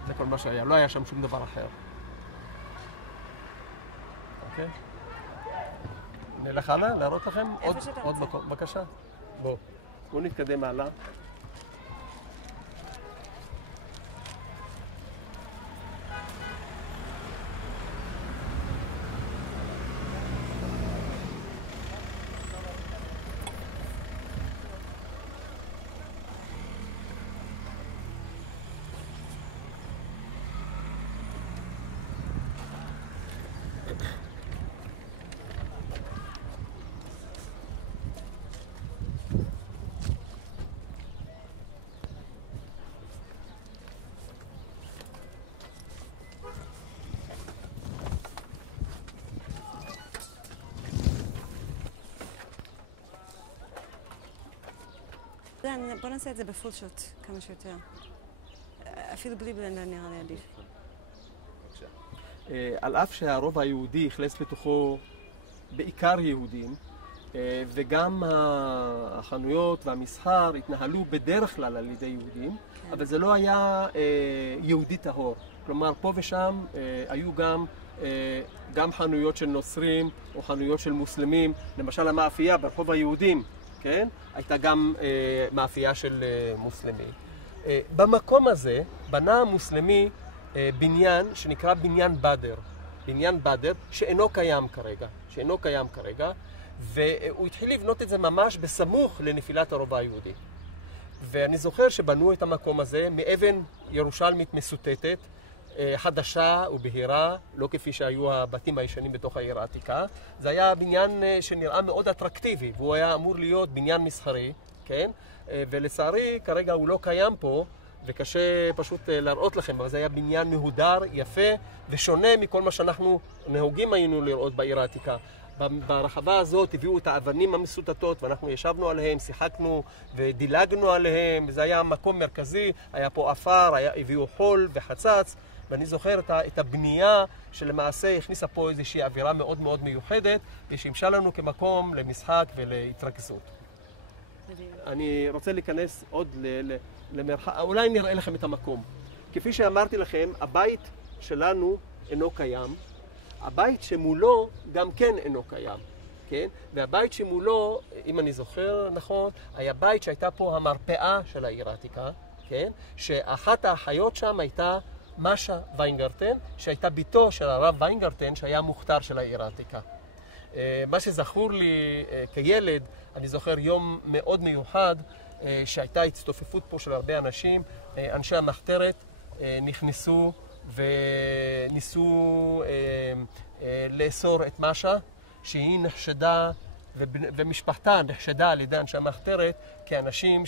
זה כל מה שהיה, לא היה שם שום דבר אחר. אוקיי? נלך הלאה, להראות לכם עוד מקום. בבקשה. בואו נתקדם הלאה. בוא נעשה את זה בפול שוט, כמה שיותר. אפילו בלי בלנדר נראה לי עדיף. על אף שהרוב היהודי אכלס בתוכו בעיקר יהודים, וגם החנויות והמסחר התנהלו בדרך כלל על ידי יהודים, אבל זה לא היה יהודי טהור. כלומר, פה ושם היו גם חנויות של נוצרים או חנויות של מוסלמים, למשל המאפייה ברחוב היהודים, כן? הייתה גם מאפייה של מוסלמי. במקום הזה בנה המוסלמי בניין שנקרא בניין בדר. בניין בדר שאינו קיים כרגע, והוא התחיל לבנות את זה ממש בסמוך לנפילת הרובע היהודי. ואני זוכר שבנו את המקום הזה מאבן ירושלמית מסוטטת, חדשה ובהירה, לא כפי שהיו הבתים הישנים בתוך העיר העתיקה. זה היה בניין שנראה מאוד אטרקטיבי, והוא היה אמור להיות בניין מסחרי, כן? ולצערי, כרגע הוא לא קיים פה, וקשה פשוט להראות לכם, אבל זה היה בניין מהודר, יפה, ושונה מכל מה שאנחנו נהוגים היינו לראות בעיר העתיקה. ברחבה הזאת הביאו את האבנים המסוטטות, ואנחנו ישבנו עליהם, שיחקנו ודילגנו עליהם, וזה היה מקום מרכזי, היה פה עפר, הביאו חול וחצץ, ואני זוכר את הבנייה שלמעשה הכניסה פה איזושהי אווירה מאוד מאוד מיוחדת, ושימשה לנו כמקום למשחק ולהתרכזות. אני רוצה להיכנס עוד למרחב, אולי נראה לכם את המקום. כפי שאמרתי לכם, הבית שלנו אינו קיים, הבית שמולו גם כן אינו קיים, כן? והבית שמולו, אם אני זוכר נכון, היה בית שהייתה פה המרפאה של העיר העתיקה, כן? שאחת האחיות שם הייתה משה ויינגרטן, שהייתה ביתו של הרב ויינגרטן, שהיה מוכתר של העיר העתיקה. מה שזכור לי כילד, אני זוכר יום מאוד מיוחד, שהייתה הצטופפות פה של הרבה אנשים, אנשי המחתרת נכנסו וניסו לאסור את משה, שהיא נחשדה, ומשפחתה נחשדה על ידי אנשי המחתרת, כאנשים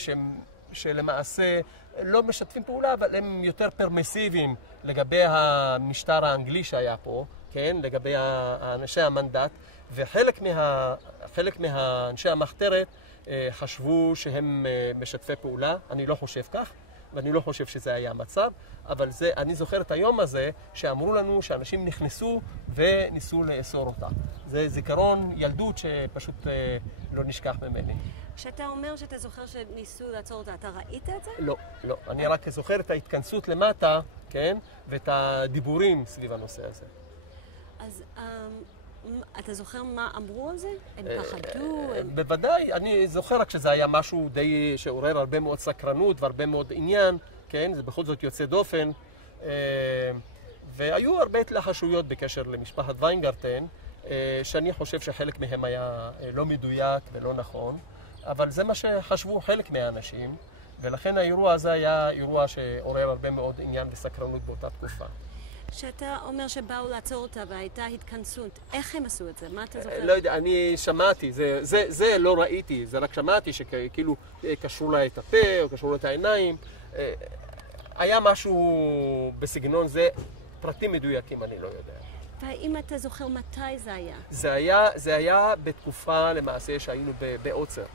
שלמעשה לא משתפים פעולה, אבל הם יותר פרמיסיביים לגבי המשטר האנגלי שהיה פה, כן? לגבי אנשי המנדט, וחלק מהאנשי המחתרת חשבו שהם משתפי פעולה. אני לא חושב כך, ואני לא חושב שזה היה המצב, אבל אני זוכר את היום הזה שאמרו לנו שאנשים נכנסו וניסו לאסור אותה. זה זיכרון ילדות שפשוט לא נשכח ממני. כשאתה אומר שאתה זוכר שניסו לעצור אותה, אתה ראית את זה? לא. אני רק זוכר את ההתכנסות למטה, כן? ואת הדיבורים סביב הנושא הזה. אז אתה זוכר מה אמרו על זה? הם פחדו? בוודאי, אני זוכר רק שזה היה משהו די שעורר הרבה מאוד סקרנות והרבה מאוד עניין, כן? זה בכל זאת יוצא דופן. והיו הרבה התלחשויות בקשר למשפחת ויינגרטן, שאני חושב שחלק מהם היה לא מדויק ולא נכון, אבל זה מה שחשבו חלק מהאנשים, ולכן האירוע הזה היה אירוע שעורר הרבה מאוד עניין וסקרנות באותה תקופה. כשאתה אומר שבאו לעצור אותה והייתה התכנסות, איך הם עשו את זה? מה אתה זוכר? לא יודע, אני שמעתי, זה לא ראיתי, זה רק שמעתי שכאילו קשרו לה את הפה או קשרו לה את העיניים. היה משהו בסגנון זה, פרטים מדויקים אני לא יודע. והאם אתה זוכר מתי זה היה? זה היה בתקופה למעשה שהיינו בעוצר.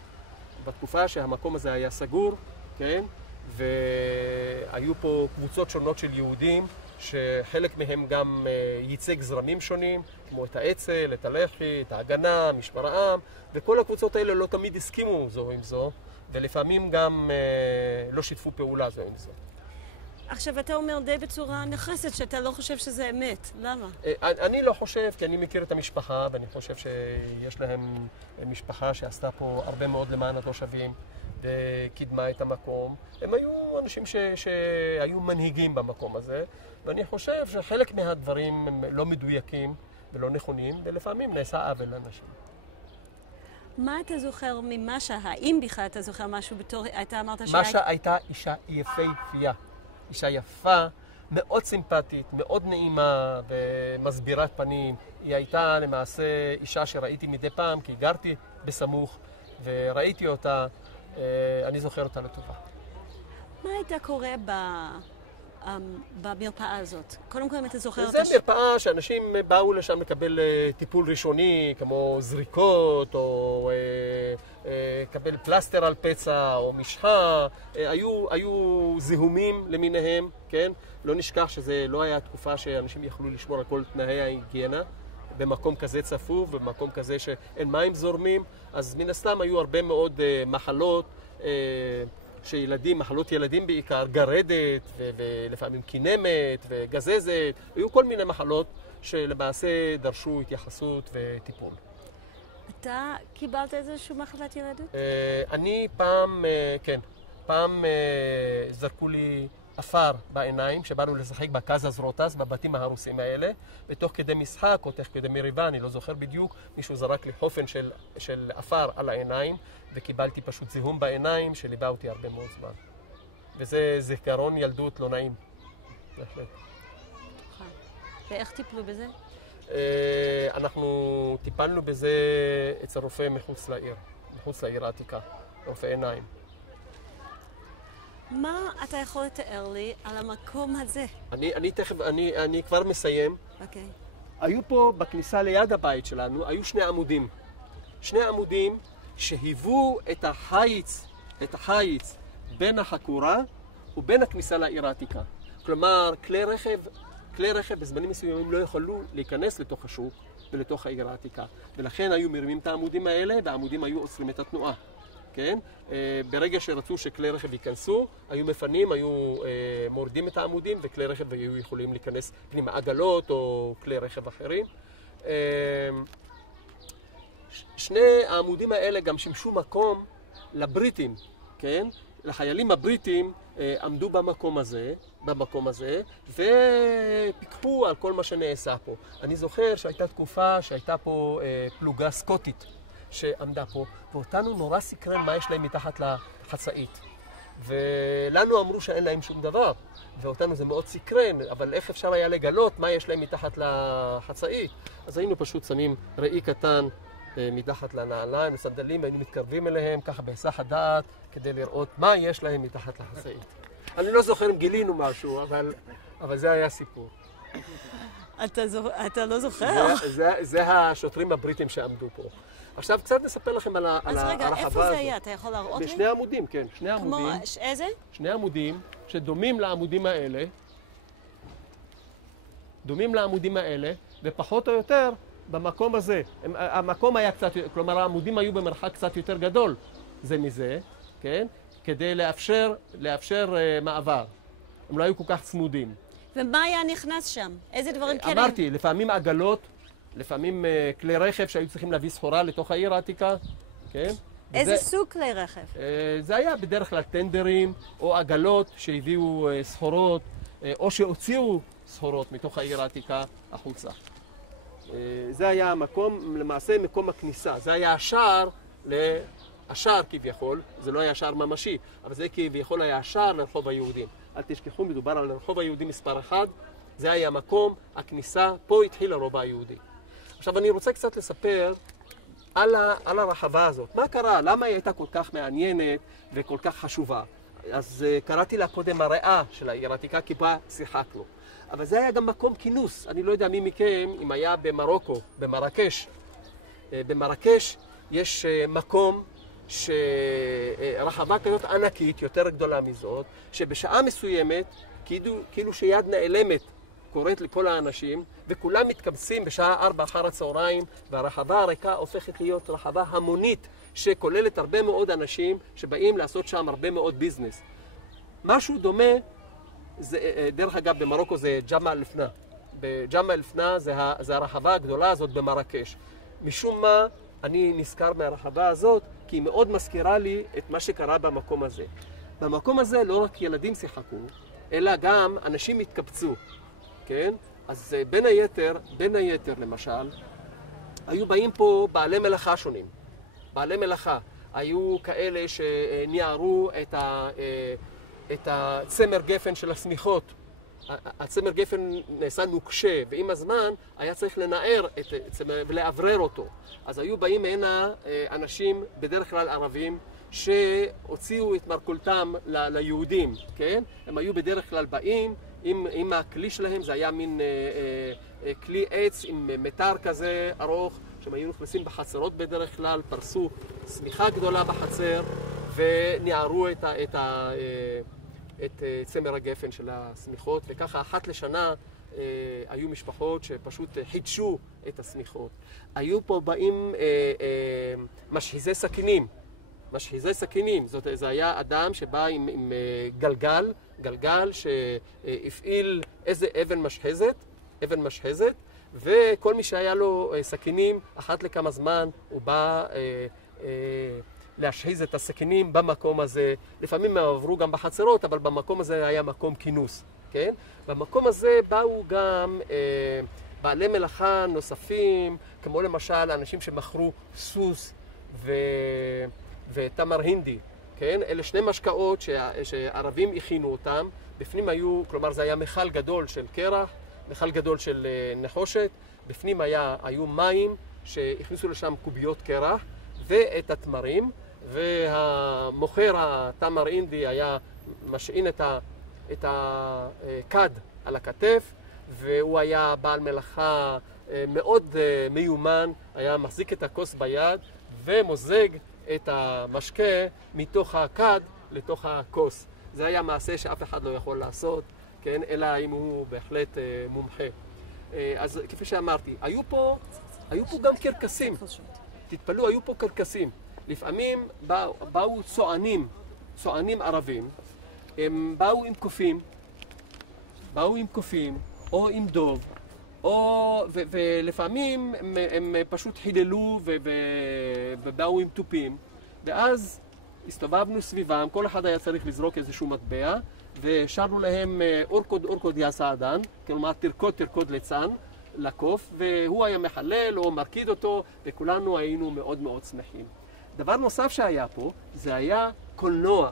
בתקופה שהמקום הזה היה סגור, כן? והיו פה קבוצות שונות של יהודים, שחלק מהם גם ייצג זרמים שונים, כמו את האצ"ל, את הלח"י, את ההגנה, משמר העם, וכל הקבוצות האלה לא תמיד הסכימו זו עם זו, ולפעמים גם לא שיתפו פעולה זו עם זו. עכשיו, אתה אומר די בצורה נחרצת שאתה לא חושב שזה אמת. למה? אני לא חושב, כי אני מכיר את המשפחה, ואני חושב שיש להם משפחה שעשתה פה הרבה מאוד למען התושבים, וקידמה את המקום. הם היו אנשים שהיו מנהיגים במקום הזה, ואני חושב שחלק מהדברים הם לא מדויקים ולא נכונים, ולפעמים נעשה עוול לאנשים. מה אתה זוכר ממשה? האם בכלל אתה זוכר משהו בתור... אתה אמרת משה הייתה אישה יפהפייה. אישה יפה, מאוד סימפטית, מאוד נעימה ומסבירת פנים. היא הייתה למעשה אישה שראיתי מדי פעם, כי גרתי בסמוך וראיתי אותה, אני זוכר אותה לטובה. מה הייתה קורה במרפאה הזאת? קודם כל, אם אתה זוכר אותה... זה מרפאה שאנשים באו לשם לקבל טיפול ראשוני, כמו זריקות, או לקבל פלסטר על פצע, או משחה. היו זיהומים למיניהם, כן? לא נשכח שזה לא היה תקופה שאנשים יכלו לשמור על כל תנאי ההיגיינה. במקום כזה צפוף, במקום כזה שאין מים זורמים, אז מן הסתם היו הרבה מאוד מחלות, שילדים, מחלות ילדים בעיקר, גרדת ולפעמים כינמת וגזזת, היו כל מיני מחלות שלמעשה דרשו התייחסות וטיפול. אתה קיבלת איזושהי מחלת ילדות? אני פעם, כן, פעם זרקו לי אפר בעיניים, שבאנו לשחק בקזז רוטס, בבתים ההרוסים האלה, ותוך כדי משחק או תוך כדי מריבה, אני לא זוכר בדיוק, מישהו זרק לי חופן של אפר על העיניים, וקיבלתי פשוט זיהום בעיניים שליווה אותי הרבה מאוד זמן. וזה זיכרון ילדות לא נעים. ואיך טיפלו בזה? אנחנו טיפלנו בזה אצל רופא מחוץ לעיר העתיקה, רופא עיניים. מה אתה יכול לתאר לי על המקום הזה? אני כבר מסיים. אוקיי. היו פה בכניסה ליד הבית שלנו, היו שני עמודים שהיוו את החיץ בין החקורה ובין הכניסה לעיר העתיקה. כלומר, כלי רכב בזמנים מסוימים לא יכולו להיכנס לתוך השוק ולתוך העיר העתיקה. ולכן היו מרימים את העמודים האלה, והעמודים היו עוצרים את התנועה. כן? ברגע שרצו שכלי רכב ייכנסו, היו מפנים, היו מורדים את העמודים, וכלי רכב היו יכולים להיכנס פנימה, עגלות או כלי רכב אחרים. שני העמודים האלה גם שימשו מקום לבריטים, כן? לחיילים הבריטים עמדו במקום הזה, ופיקחו על כל מה שנעשה פה. אני זוכר שהייתה תקופה שהייתה פה פלוגה סקוטית שעמדה פה, ואותנו נורא סקרן מה יש להם מתחת לחצאית. ולנו אמרו שאין להם שום דבר, ואותנו זה מאוד סקרן, אבל איך אפשר היה לגלות מה יש להם מתחת לחצאית? אז היינו פשוט שמים ראי קטן מתחת לנעליים, לסנדלים, היינו מתקרבים אליהם ככה בהיסח הדעת, כדי לראות מה יש להם מתחת לחצאית. אני לא זוכר אם גילינו משהו, אבל זה היה סיפור. אתה לא זוכר? זה השוטרים הבריטים שעמדו פה. עכשיו קצת נספר לכם על החווה הזאת. אז רגע, איפה זה היה? אתה יכול להראות לי? בשני עמודים, כן. שני עמודים. איזה? שני עמודים שדומים לעמודים האלה. ופחות או יותר במקום הזה. המקום היה קצת, כלומר העמודים היו במרחק קצת יותר גדול זה מזה, כן? כדי לאפשר מעבר. הם לא היו כל כך צמודים. ומה היה נכנס שם? איזה דברים כאלה? אמרתי, לפעמים עגלות, לפעמים כלי רכב שהיו צריכים להביא סחורה לתוך העיר העתיקה, כן? איזה סוג כלי רכב? זה היה בדרך כלל טנדרים או עגלות שהביאו סחורות, או שהוציאו סחורות מתוך העיר העתיקה החוצה. זה היה המקום, למעשה מקום הכניסה. זה היה השער השער כביכול, זה לא היה שער ממשי, אבל זה כביכול היה השער לרחוב היהודים. אל תשכחו, מדובר על רחוב היהודים מספר 1, זה היה מקום, הכניסה, פה התחיל הרובע היהודי. עכשיו אני רוצה קצת לספר על הרחבה הזאת. מה קרה? למה היא הייתה כל כך מעניינת וכל כך חשובה? אז קראתי לה קודם הריאה של העיר העתיקה, כי בה שיחקנו. אבל זה היה גם מקום כינוס. אני לא יודע מי מכם, אם היה במרוקו, במרקש. במרקש יש מקום רחבה כזאת ענקית, יותר גדולה מזאת, שבשעה מסוימת, כאילו שיד נעלמת קוראת לכל האנשים, וכולם מתקבצים בשעה 4 אחר הצהריים, והרחבה הריקה הופכת להיות רחבה המונית, שכוללת הרבה מאוד אנשים שבאים לעשות שם הרבה מאוד ביזנס. משהו דומה, דרך אגב במרוקו זה ג'מע אל-פנא. בג'מע אל-פנא זה הרחבה הגדולה הזאת במרקש. משום מה אני נזכר מהרחבה הזאת, כי היא מאוד מזכירה לי את מה שקרה במקום הזה. במקום הזה לא רק ילדים שיחקו, אלא גם אנשים התקבצו. כן? אז בין היתר למשל, היו באים פה בעלי מלאכה שונים. בעלי מלאכה. היו כאלה שניערו את הצמר גפן של הסמיכות. הצמר גפן נעשה נוקשה, ועם הזמן היה צריך לנער ולעברר אותו. אז היו באים הנה אנשים, בדרך כלל ערבים, שהוציאו את מרכולתם ליהודים, כן? הם היו בדרך כלל באים, עם הכלי שלהם, זה היה מין כלי עץ עם מטר כזה ארוך, שהם היו נכנסים בחצרות בדרך כלל, פרסו סמיכה גדולה בחצר, וניערו את צמר הגפן של הסמיכות, וככה אחת לשנה היו משפחות שפשוט חידשו את הסמיכות. היו פה באים משחיזי סכינים. משחיזי סכינים, זה היה אדם שבא עם גלגל שהפעיל איזה אבן משחזת, וכל מי שהיה לו סכינים, אחת לכמה זמן הוא בא להשחיז את הסכינים במקום הזה. לפעמים הם עברו גם בחצרות, אבל במקום הזה היה מקום כינוס, כן? במקום הזה באו גם בעלי מלאכה נוספים, כמו למשל אנשים שמכרו סוס ותמר הינדי, כן? אלה שני משקאות שערבים הכינו אותם. בפנים היו, כלומר זה היה מכל גדול של קרח, מכל גדול של נחושת, בפנים היו מים שהכניסו לשם קוביות קרח ואת התמרים, והמוכר התמר הינדי היה משעין את הכד על הכתף, והוא היה בעל מלאכה מאוד מיומן, היה מחזיק את הכוס ביד ומוזג את המשקה מתוך הכד לתוך הכוס. זה היה מעשה שאף אחד לא יכול לעשות, כן? אלא אם הוא בהחלט מומחה. אז כפי שאמרתי, היו פה גם קרקסים. תתפלאו, היו פה קרקסים. לפעמים באו צוענים ערבים, הם באו עם קופים, או עם דוב, ולפעמים הם פשוט חיללו ובאו עם טופים, ואז הסתובבנו סביבם, כל אחד היה צריך לזרוק איזשהו מטבע, ושרנו להם אורקוד יא סעדן, כלומר תרקוד ליצן לקוף, והוא היה מחלל או מרקיד אותו, וכולנו היינו מאוד מאוד שמחים. דבר נוסף שהיה פה, זה היה קולנוע.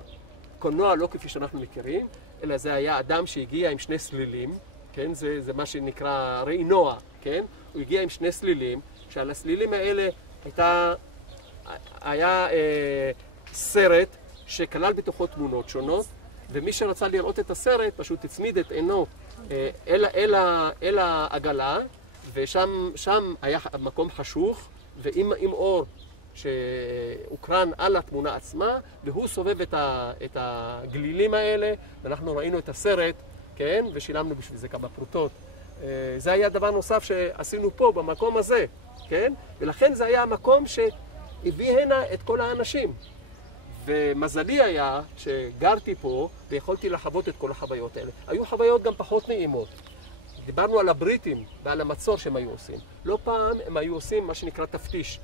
קולנוע לא כפי שאנחנו מכירים, אלא זה היה אדם שהגיע עם שני סלילים, כן? זה מה שנקרא ראינוע, כן? הוא הגיע עם שני סלילים, שעל הסלילים האלה היה סרט שכלל בתוכו תמונות שונות, ומי שרצה לראות את הסרט פשוט הצמיד את עינו אל העגלה, ושם היה מקום חשוך ועם אור שהוקרן על התמונה עצמה, והוא סובב את הגלילים האלה, ואנחנו ראינו את הסרט, כן? ושילמנו בשביל זה כמה פרוטות. זה היה דבר נוסף שעשינו פה במקום הזה, כן? ולכן זה היה המקום שהביא הנה את כל האנשים. ומזלי היה שגרתי פה ויכולתי לחוות את כל החוויות האלה. היו חוויות גם פחות נעימות. דיברנו על הבריטים ועל המצור שהם היו עושים. לא פעם הם היו עושים מה שנקרא תפתיש.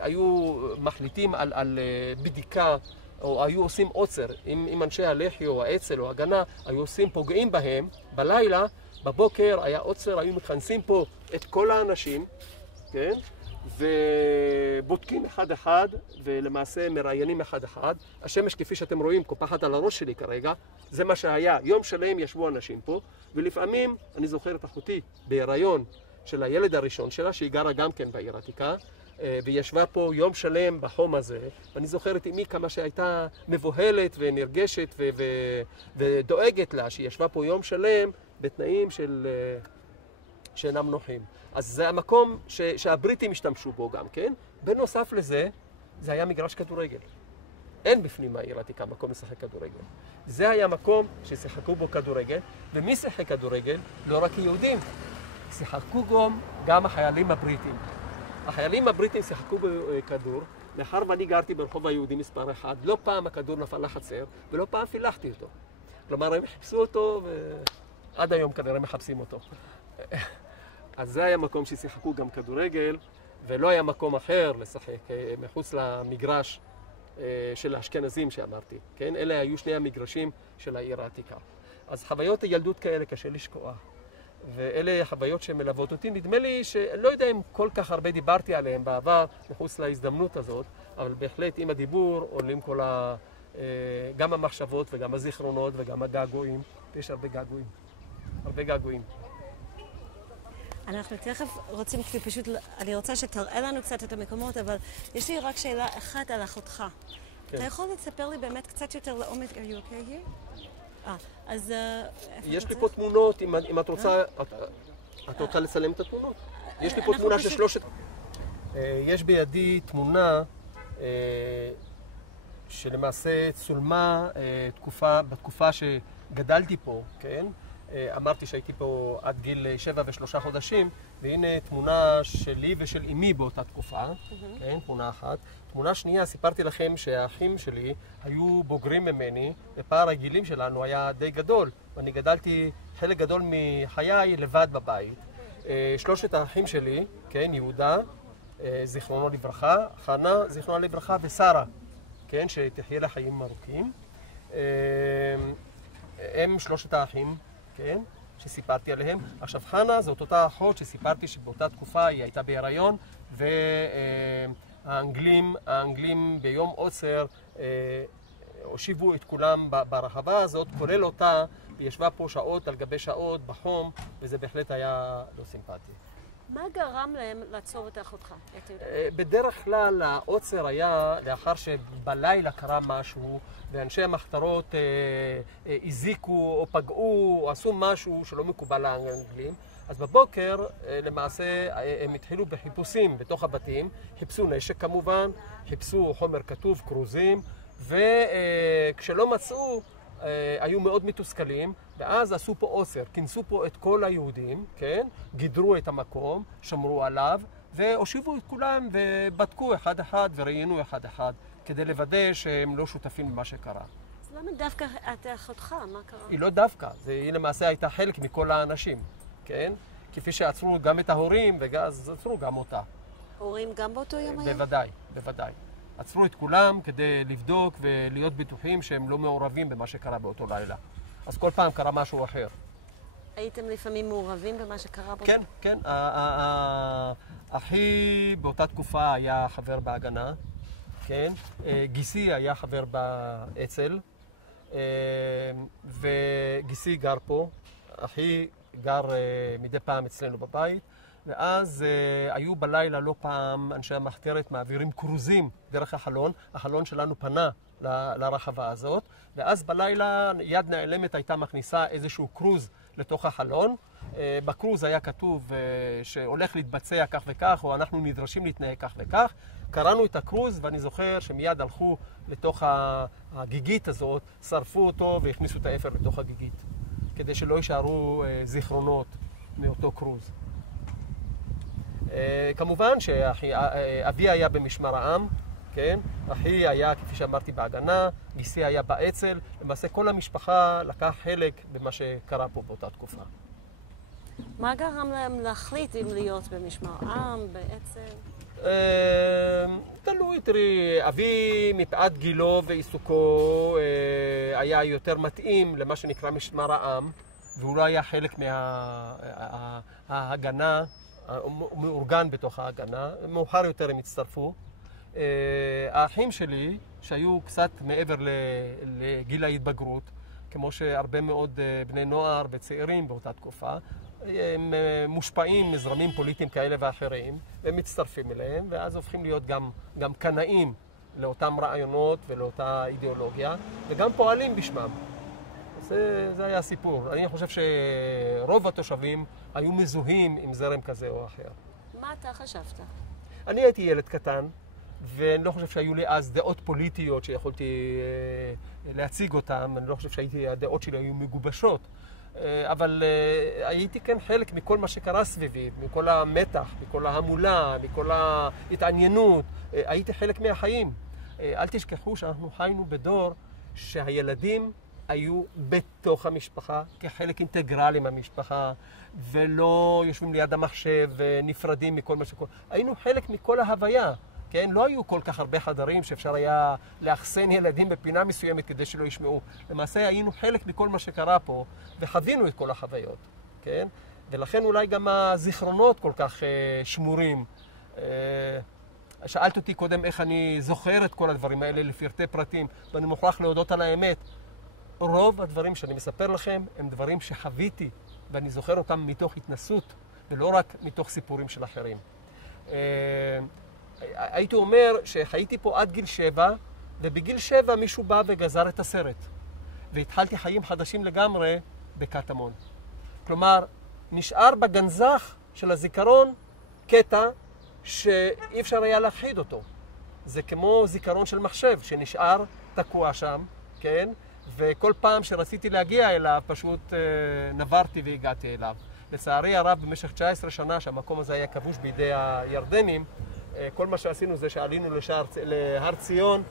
היו מחליטים על בדיקה, או היו עושים עוצר. אם אנשי הלח"י או האצ"ל או הגנה היו עושים פוגעים בהם, בלילה, בבוקר היה עוצר, היו מכנסים פה את כל האנשים, כן? ובודקים אחד אחד, ולמעשה מראיינים אחד אחד. השמש, כפי שאתם רואים, קופחת על הראש שלי כרגע, זה מה שהיה. יום שלם ישבו אנשים פה, ולפעמים, אני זוכר את אחותי בהיריון של הילד הראשון שלה, שהיא גרה גם כן בעיר העתיקה, והיא ישבה פה יום שלם בחום הזה, ואני זוכר את אמי כמה שהייתה מבוהלת ונרגשת ודואגת לה, שהיא ישבה פה יום שלם בתנאים שאינם נוחים. אז זה המקום שהבריטים השתמשו בו גם, כן? בנוסף לזה, זה היה מגרש כדורגל. אין בפנים העיר העתיקה מקום לשחק כדורגל. זה היה מקום ששיחקו בו כדורגל, ומי שיחק כדורגל? לא רק יהודים. שיחקו גם החיילים הבריטים. החיילים הבריטים שיחקו בכדור, מאחר ואני גרתי ברחוב היהודי מספר 1, לא פעם הכדור נפל לחצר, ולא פעם פילחתי אותו. כלומר, הם חיפשו אותו, ועד היום כנראה מחפשים אותו. אז זה היה מקום ששיחקו גם כדורגל, ולא היה מקום אחר לשחק מחוץ למגרש של האשכנזים שאמרתי. כן? אלה היו שני המגרשים של העיר העתיקה. אז חוויות הילדות כאלה קשה לשכוח. ואלה חוויות שמלוות אותי. נדמה לי שלא יודע אם כל כך הרבה דיברתי עליהם בעבר מחוץ להזדמנות הזאת, אבל בהחלט עם הדיבור עולים גם המחשבות וגם הזיכרונות וגם הגעגועים. יש הרבה געגועים. הרבה געגועים. אנחנו תכף רוצים פשוט, אני רוצה שתראה לנו קצת את המקומות, אבל יש לי רק שאלה אחת על אחותך. כן. אתה יכול לספר לי באמת קצת יותר לעומק, are you okay here? אז יש לי פה תמונות, אם את רוצה, את רוצה לצלם את התמונות? יש לי פה תמונה של שלושת... יש בידי תמונה שלמעשה צולמה בתקופה שגדלתי פה, כן? אמרתי שהייתי פה עד גיל 7 ו3 חודשים, והנה תמונה שלי ושל אמי באותה תקופה, כן, תמונה אחת. תמונה שנייה, סיפרתי לכם שהאחים שלי היו בוגרים ממני, ופער הגילים שלנו היה די גדול, ואני גדלתי חלק גדול מחיי לבד בבית. שלושת האחים שלי, כן, יהודה, זיכרונו לברכה, חנה, זיכרונו לברכה, ושרה, כן, שתחיה לחיים ארוכים. הם שלושת האחים, כן, שסיפרתי עליהם. עכשיו, חנה זאת אותה אחות שסיפרתי שבאותה תקופה היא הייתה בהיריון, והאנגלים ביום עוצר הושיבו את כולם ברחבה הזאת, כולל אותה, היא ישבה פה שעות על גבי שעות בחום, וזה בהחלט היה לא סימפטי. מה גרם להם לעצור את אחותך? בדרך כלל העוצר היה לאחר שבלילה קרה משהו ואנשי המחתרות הזיקו או פגעו או עשו משהו שלא מקובל לאנגלים. אז בבוקר למעשה הם התחילו בחיפושים בתוך הבתים, חיפשו נשק כמובן, חיפשו חומר כתוב, כרוזים, וכשלא מצאו היו מאוד מתוסכלים, ואז עשו פה עוצר, כינסו פה את כל היהודים, כן? גידרו את המקום, שמרו עליו, והושיבו את כולם ובדקו אחד אחד וראיינו אחד אחד, כדי לוודא שהם לא שותפים במה שקרה. אז למה דווקא את אחותך? מה קרה? היא לא דווקא, היא למעשה הייתה חלק מכל האנשים, כן? כפי שעצרו גם את ההורים, ואז עצרו גם אותה. הורים גם באותו יום היה? בוודאי, בוודאי. עצרו את כולם כדי לבדוק ולהיות בטוחים שהם לא מעורבים במה שקרה באותו לילה. אז כל פעם קרה משהו אחר. הייתם לפעמים מעורבים במה שקרה באותו? כן, כן. אחי באותה תקופה היה חבר בהגנה, כן? גיסי היה חבר באצ"ל, וגיסי גר פה. אחי גר מדי פעם אצלנו בבית. ואז היו בלילה לא פעם אנשי המחתרת מעבירים כרוזים דרך החלון. החלון שלנו פנה לרחבה הזאת, ואז בלילה יד נעלמת הייתה מכניסה איזשהו כרוז לתוך החלון. בכרוז היה כתוב שהולך להתבצע כך וכך, או אנחנו נדרשים להתנהג כך וכך. קראנו את הכרוז, ואני זוכר שמיד הלכו לתוך הגיגית הזאת, שרפו אותו והכניסו את האפר לתוך הגיגית, כדי שלא יישארו זיכרונות מאותו כרוז. כמובן שאבי היה במשמר העם, כן? אחי היה, כפי שאמרתי, בהגנה, גיסי היה באצ"ל. למעשה כל המשפחה לקח חלק במה שקרה פה באותה תקופה. מה גרם להם להחליט אם להיות במשמר העם, באצ"ל? תלוי, תראי, אבי מפאת גילו ועיסוקו היה יותר מתאים למה שנקרא משמר העם, והוא לא היה חלק מההגנה הוא מאורגן בתוך ההגנה, מאוחר יותר הם הצטרפו. האחים שלי, שהיו קצת מעבר לגיל ההתבגרות, כמו שהרבה מאוד בני נוער וצעירים באותה תקופה, הם מושפעים מזרמים פוליטיים כאלה ואחרים, והם מצטרפים אליהם, ואז הופכים להיות גם קנאים לאותם רעיונות ולאותה אידיאולוגיה, וגם פועלים בשמם. זה היה הסיפור. אני חושב שרוב התושבים היו מזוהים עם זרם כזה או אחר. מה אתה חשבת? אני הייתי ילד קטן, ואני לא חושב שהיו לי אז דעות פוליטיות שיכולתי להציג אותן. אני לא חושב שהדעות שלי היו מגובשות. אבל הייתי כן חלק מכל מה שקרה סביבי, מכל המתח, מכל ההמולה, מכל ההתעניינות. הייתי חלק מהחיים. אל תשכחו שאנחנו חיינו בדור שהילדים היו בתוך המשפחה, כחלק אינטגרלי מהמשפחה, ולא יושבים ליד המחשב ונפרדים מכל מה שקורה. היינו חלק מכל ההוויה, כן? לא היו כל כך הרבה חדרים שאפשר היה לאחסן ילדים בפינה מסוימת כדי שלא ישמעו. למעשה היינו חלק מכל מה שקרה פה, וחווינו את כל החוויות, כן? ולכן אולי גם הזיכרונות כל כך שמורים. שאלת אותי קודם איך אני זוכר את כל הדברים האלה לפרטי פרטים, ואני מוכרח להודות על האמת. רוב הדברים שאני מספר לכם הם דברים שחוויתי, ואני זוכר אותם מתוך התנסות, ולא רק מתוך סיפורים של אחרים. הייתי אומר שחייתי פה עד גיל 7, ובגיל 7 מישהו בא וגזר את הסרט. והתחלתי חיים חדשים לגמרי בקטמון. כלומר, נשאר בגנזך של הזיכרון קטע שאי אפשר היה להכחיד אותו. זה כמו זיכרון של מחשב שנשאר תקוע שם, כן? וכל פעם שרציתי להגיע אליו, פשוט נברתי והגעתי אליו. לצערי הרב, במשך 19 שנה שהמקום הזה היה כבוש בידי הירדנים, כל מה שעשינו זה שעלינו להר ציון,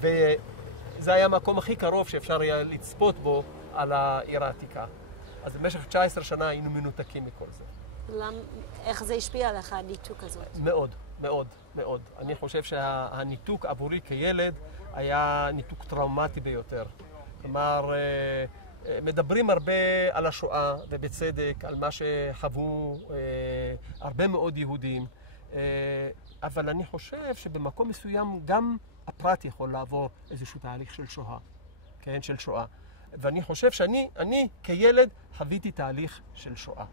וזה היה המקום הכי קרוב שאפשר היה לצפות בו על העיר העתיקה. אז במשך 19 שנה היינו מנותקים מכל זה. איך זה השפיע עליך, הניתוק הזאת? מאוד, מאוד, מאוד. אני חושב שהניתוק עבורי כילד היה ניתוק טראומטי ביותר. כלומר, מדברים הרבה על השואה, ובצדק, על מה שחוו הרבה מאוד יהודים. אבל אני חושב שבמקום מסוים גם הפרט יכול לעבור איזשהו תהליך של שואה, כן, של שואה. ואני חושב שאני כילד חוויתי תהליך של שואה.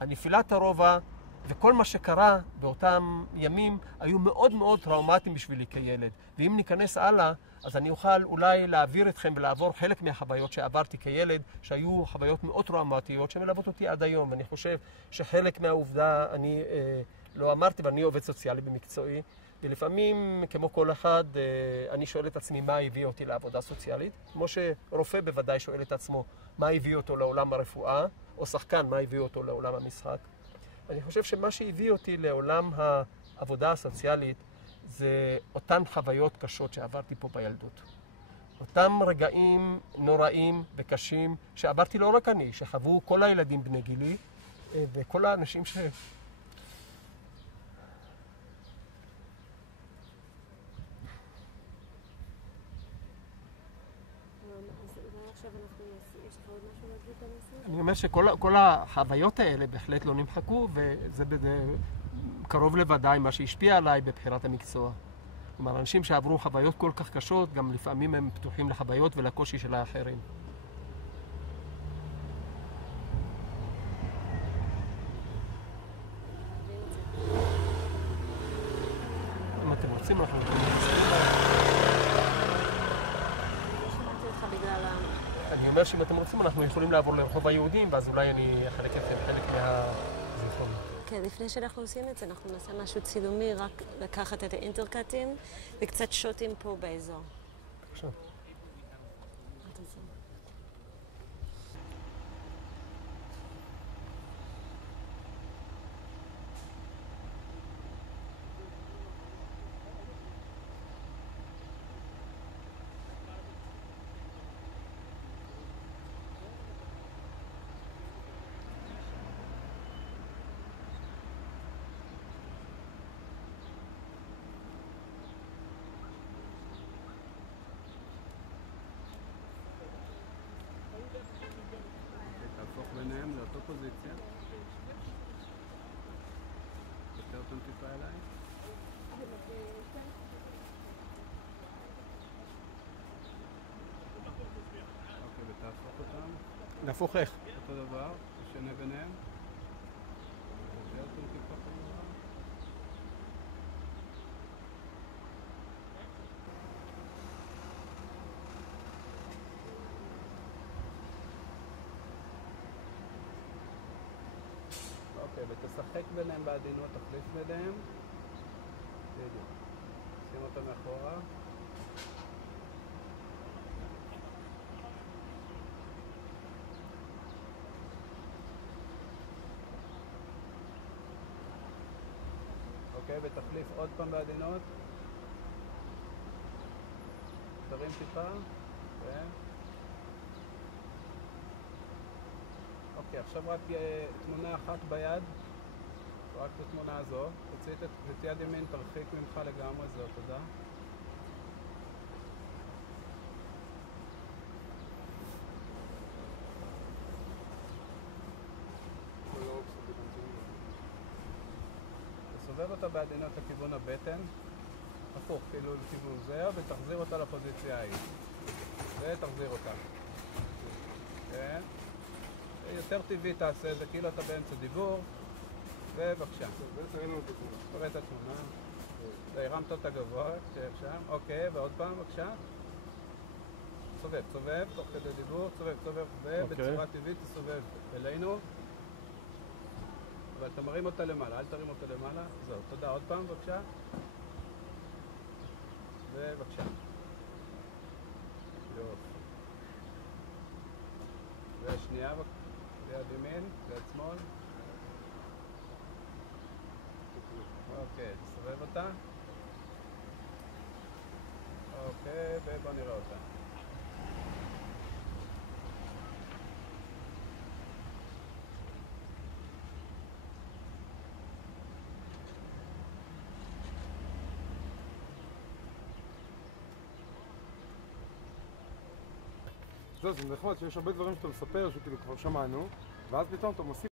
הנפילת הרובע וכל מה שקרה באותם ימים היו מאוד מאוד טראומטיים בשבילי כילד. ואם ניכנס הלאה, אז אני אוכל אולי להעביר אתכם ולעבור חלק מהחוויות שעברתי כילד, שהיו חוויות מאוד טראומטיות שמלוות אותי עד היום. ואני חושב שחלק מהעובדה, אני לא אמרתי, ואני עובד סוציאלי במקצועי, ולפעמים, כמו כל אחד, אני שואל את עצמי מה הביא אותי לעבודה סוציאלית, כמו שרופא בוודאי שואל את עצמו מה הביא אותו לעולם הרפואה, או שחקן מה הביא אותו לעולם המשחק. אני חושב שמה שהביא אותי לעולם העבודה הסוציאלית זה אותן חוויות קשות שעברתי פה בילדות. אותם רגעים נוראים וקשים שעברתי לא רק אני, שחוו כל הילדים בני גילי וכל האנשים ש... אני אומר שכל החוויות האלה בהחלט לא נמחקו, וזה קרוב לוודאי מה שהשפיע עליי בבחירת המקצוע. כלומר, אנשים שעברו חוויות כל כך קשות, גם לפעמים הם פתוחים לחוויות ולקושי של האחרים. אם אתם רוצים, אנחנו יכולים אני אומר שאם אתם רוצים, אנחנו יכולים לעבור לרחוב היהודים, ואז אולי אני אחלק לכם חלק מהזיכרון. כן, לפני שאנחנו עושים את זה, אנחנו נעשה משהו צילומי, רק לקחת את האינטרקטים וקצת שוטים פה באזור. בבקשה. ביניהם זה אותו פוזיציה. טיפה אליי. אוקיי, ותהפוך אותם. נהפוך איך? אותו דבר, תשנה ביניהם. תביא אותם טיפה חזרה. אוקיי, ותשחק ביניהם בעדינות, תחליף ביניהם. בדיוק. שים אותם מאחורה. אוקיי, ותחליף עוד פעם בעדינות. תרים טיפה. כן. אוקיי, עכשיו רק תמונה אחת ביד. רק את התמונה הזו. תוציא את יד ימין, תרחיק ממך לגמרי, זהו, תודה. תסובב אותה בעדינות לכיוון הבטן, הפוך, כאילו לכיוון זה, ותחזיר אותה לפוזיציה ההיא. ותחזיר אותה. כן? יותר טבעי תעשה את זה, כאילו אתה באמצע דיבור. ובבקשה. תראה את התמונה. הרמת אותה גבוה, שם. אוקיי, ועוד פעם, בבקשה. סובב, סובב, תוך כדי דיבור, סובב, ובצורה טבעית תסובב אלינו. אבל אתה מרים אותה למעלה, אל תרים אותה למעלה. זהו, תודה. עוד פעם, בבקשה. ובבקשה. יופי. והשנייה, ביד ימין, ביד שמאל. אוקיי, תסובב אותה. אוקיי, ובוא נראה אותה. זה נחמד שיש הרבה דברים שאתה מספר שכאילו כבר שמענו, ואז פתאום אתה מוסיף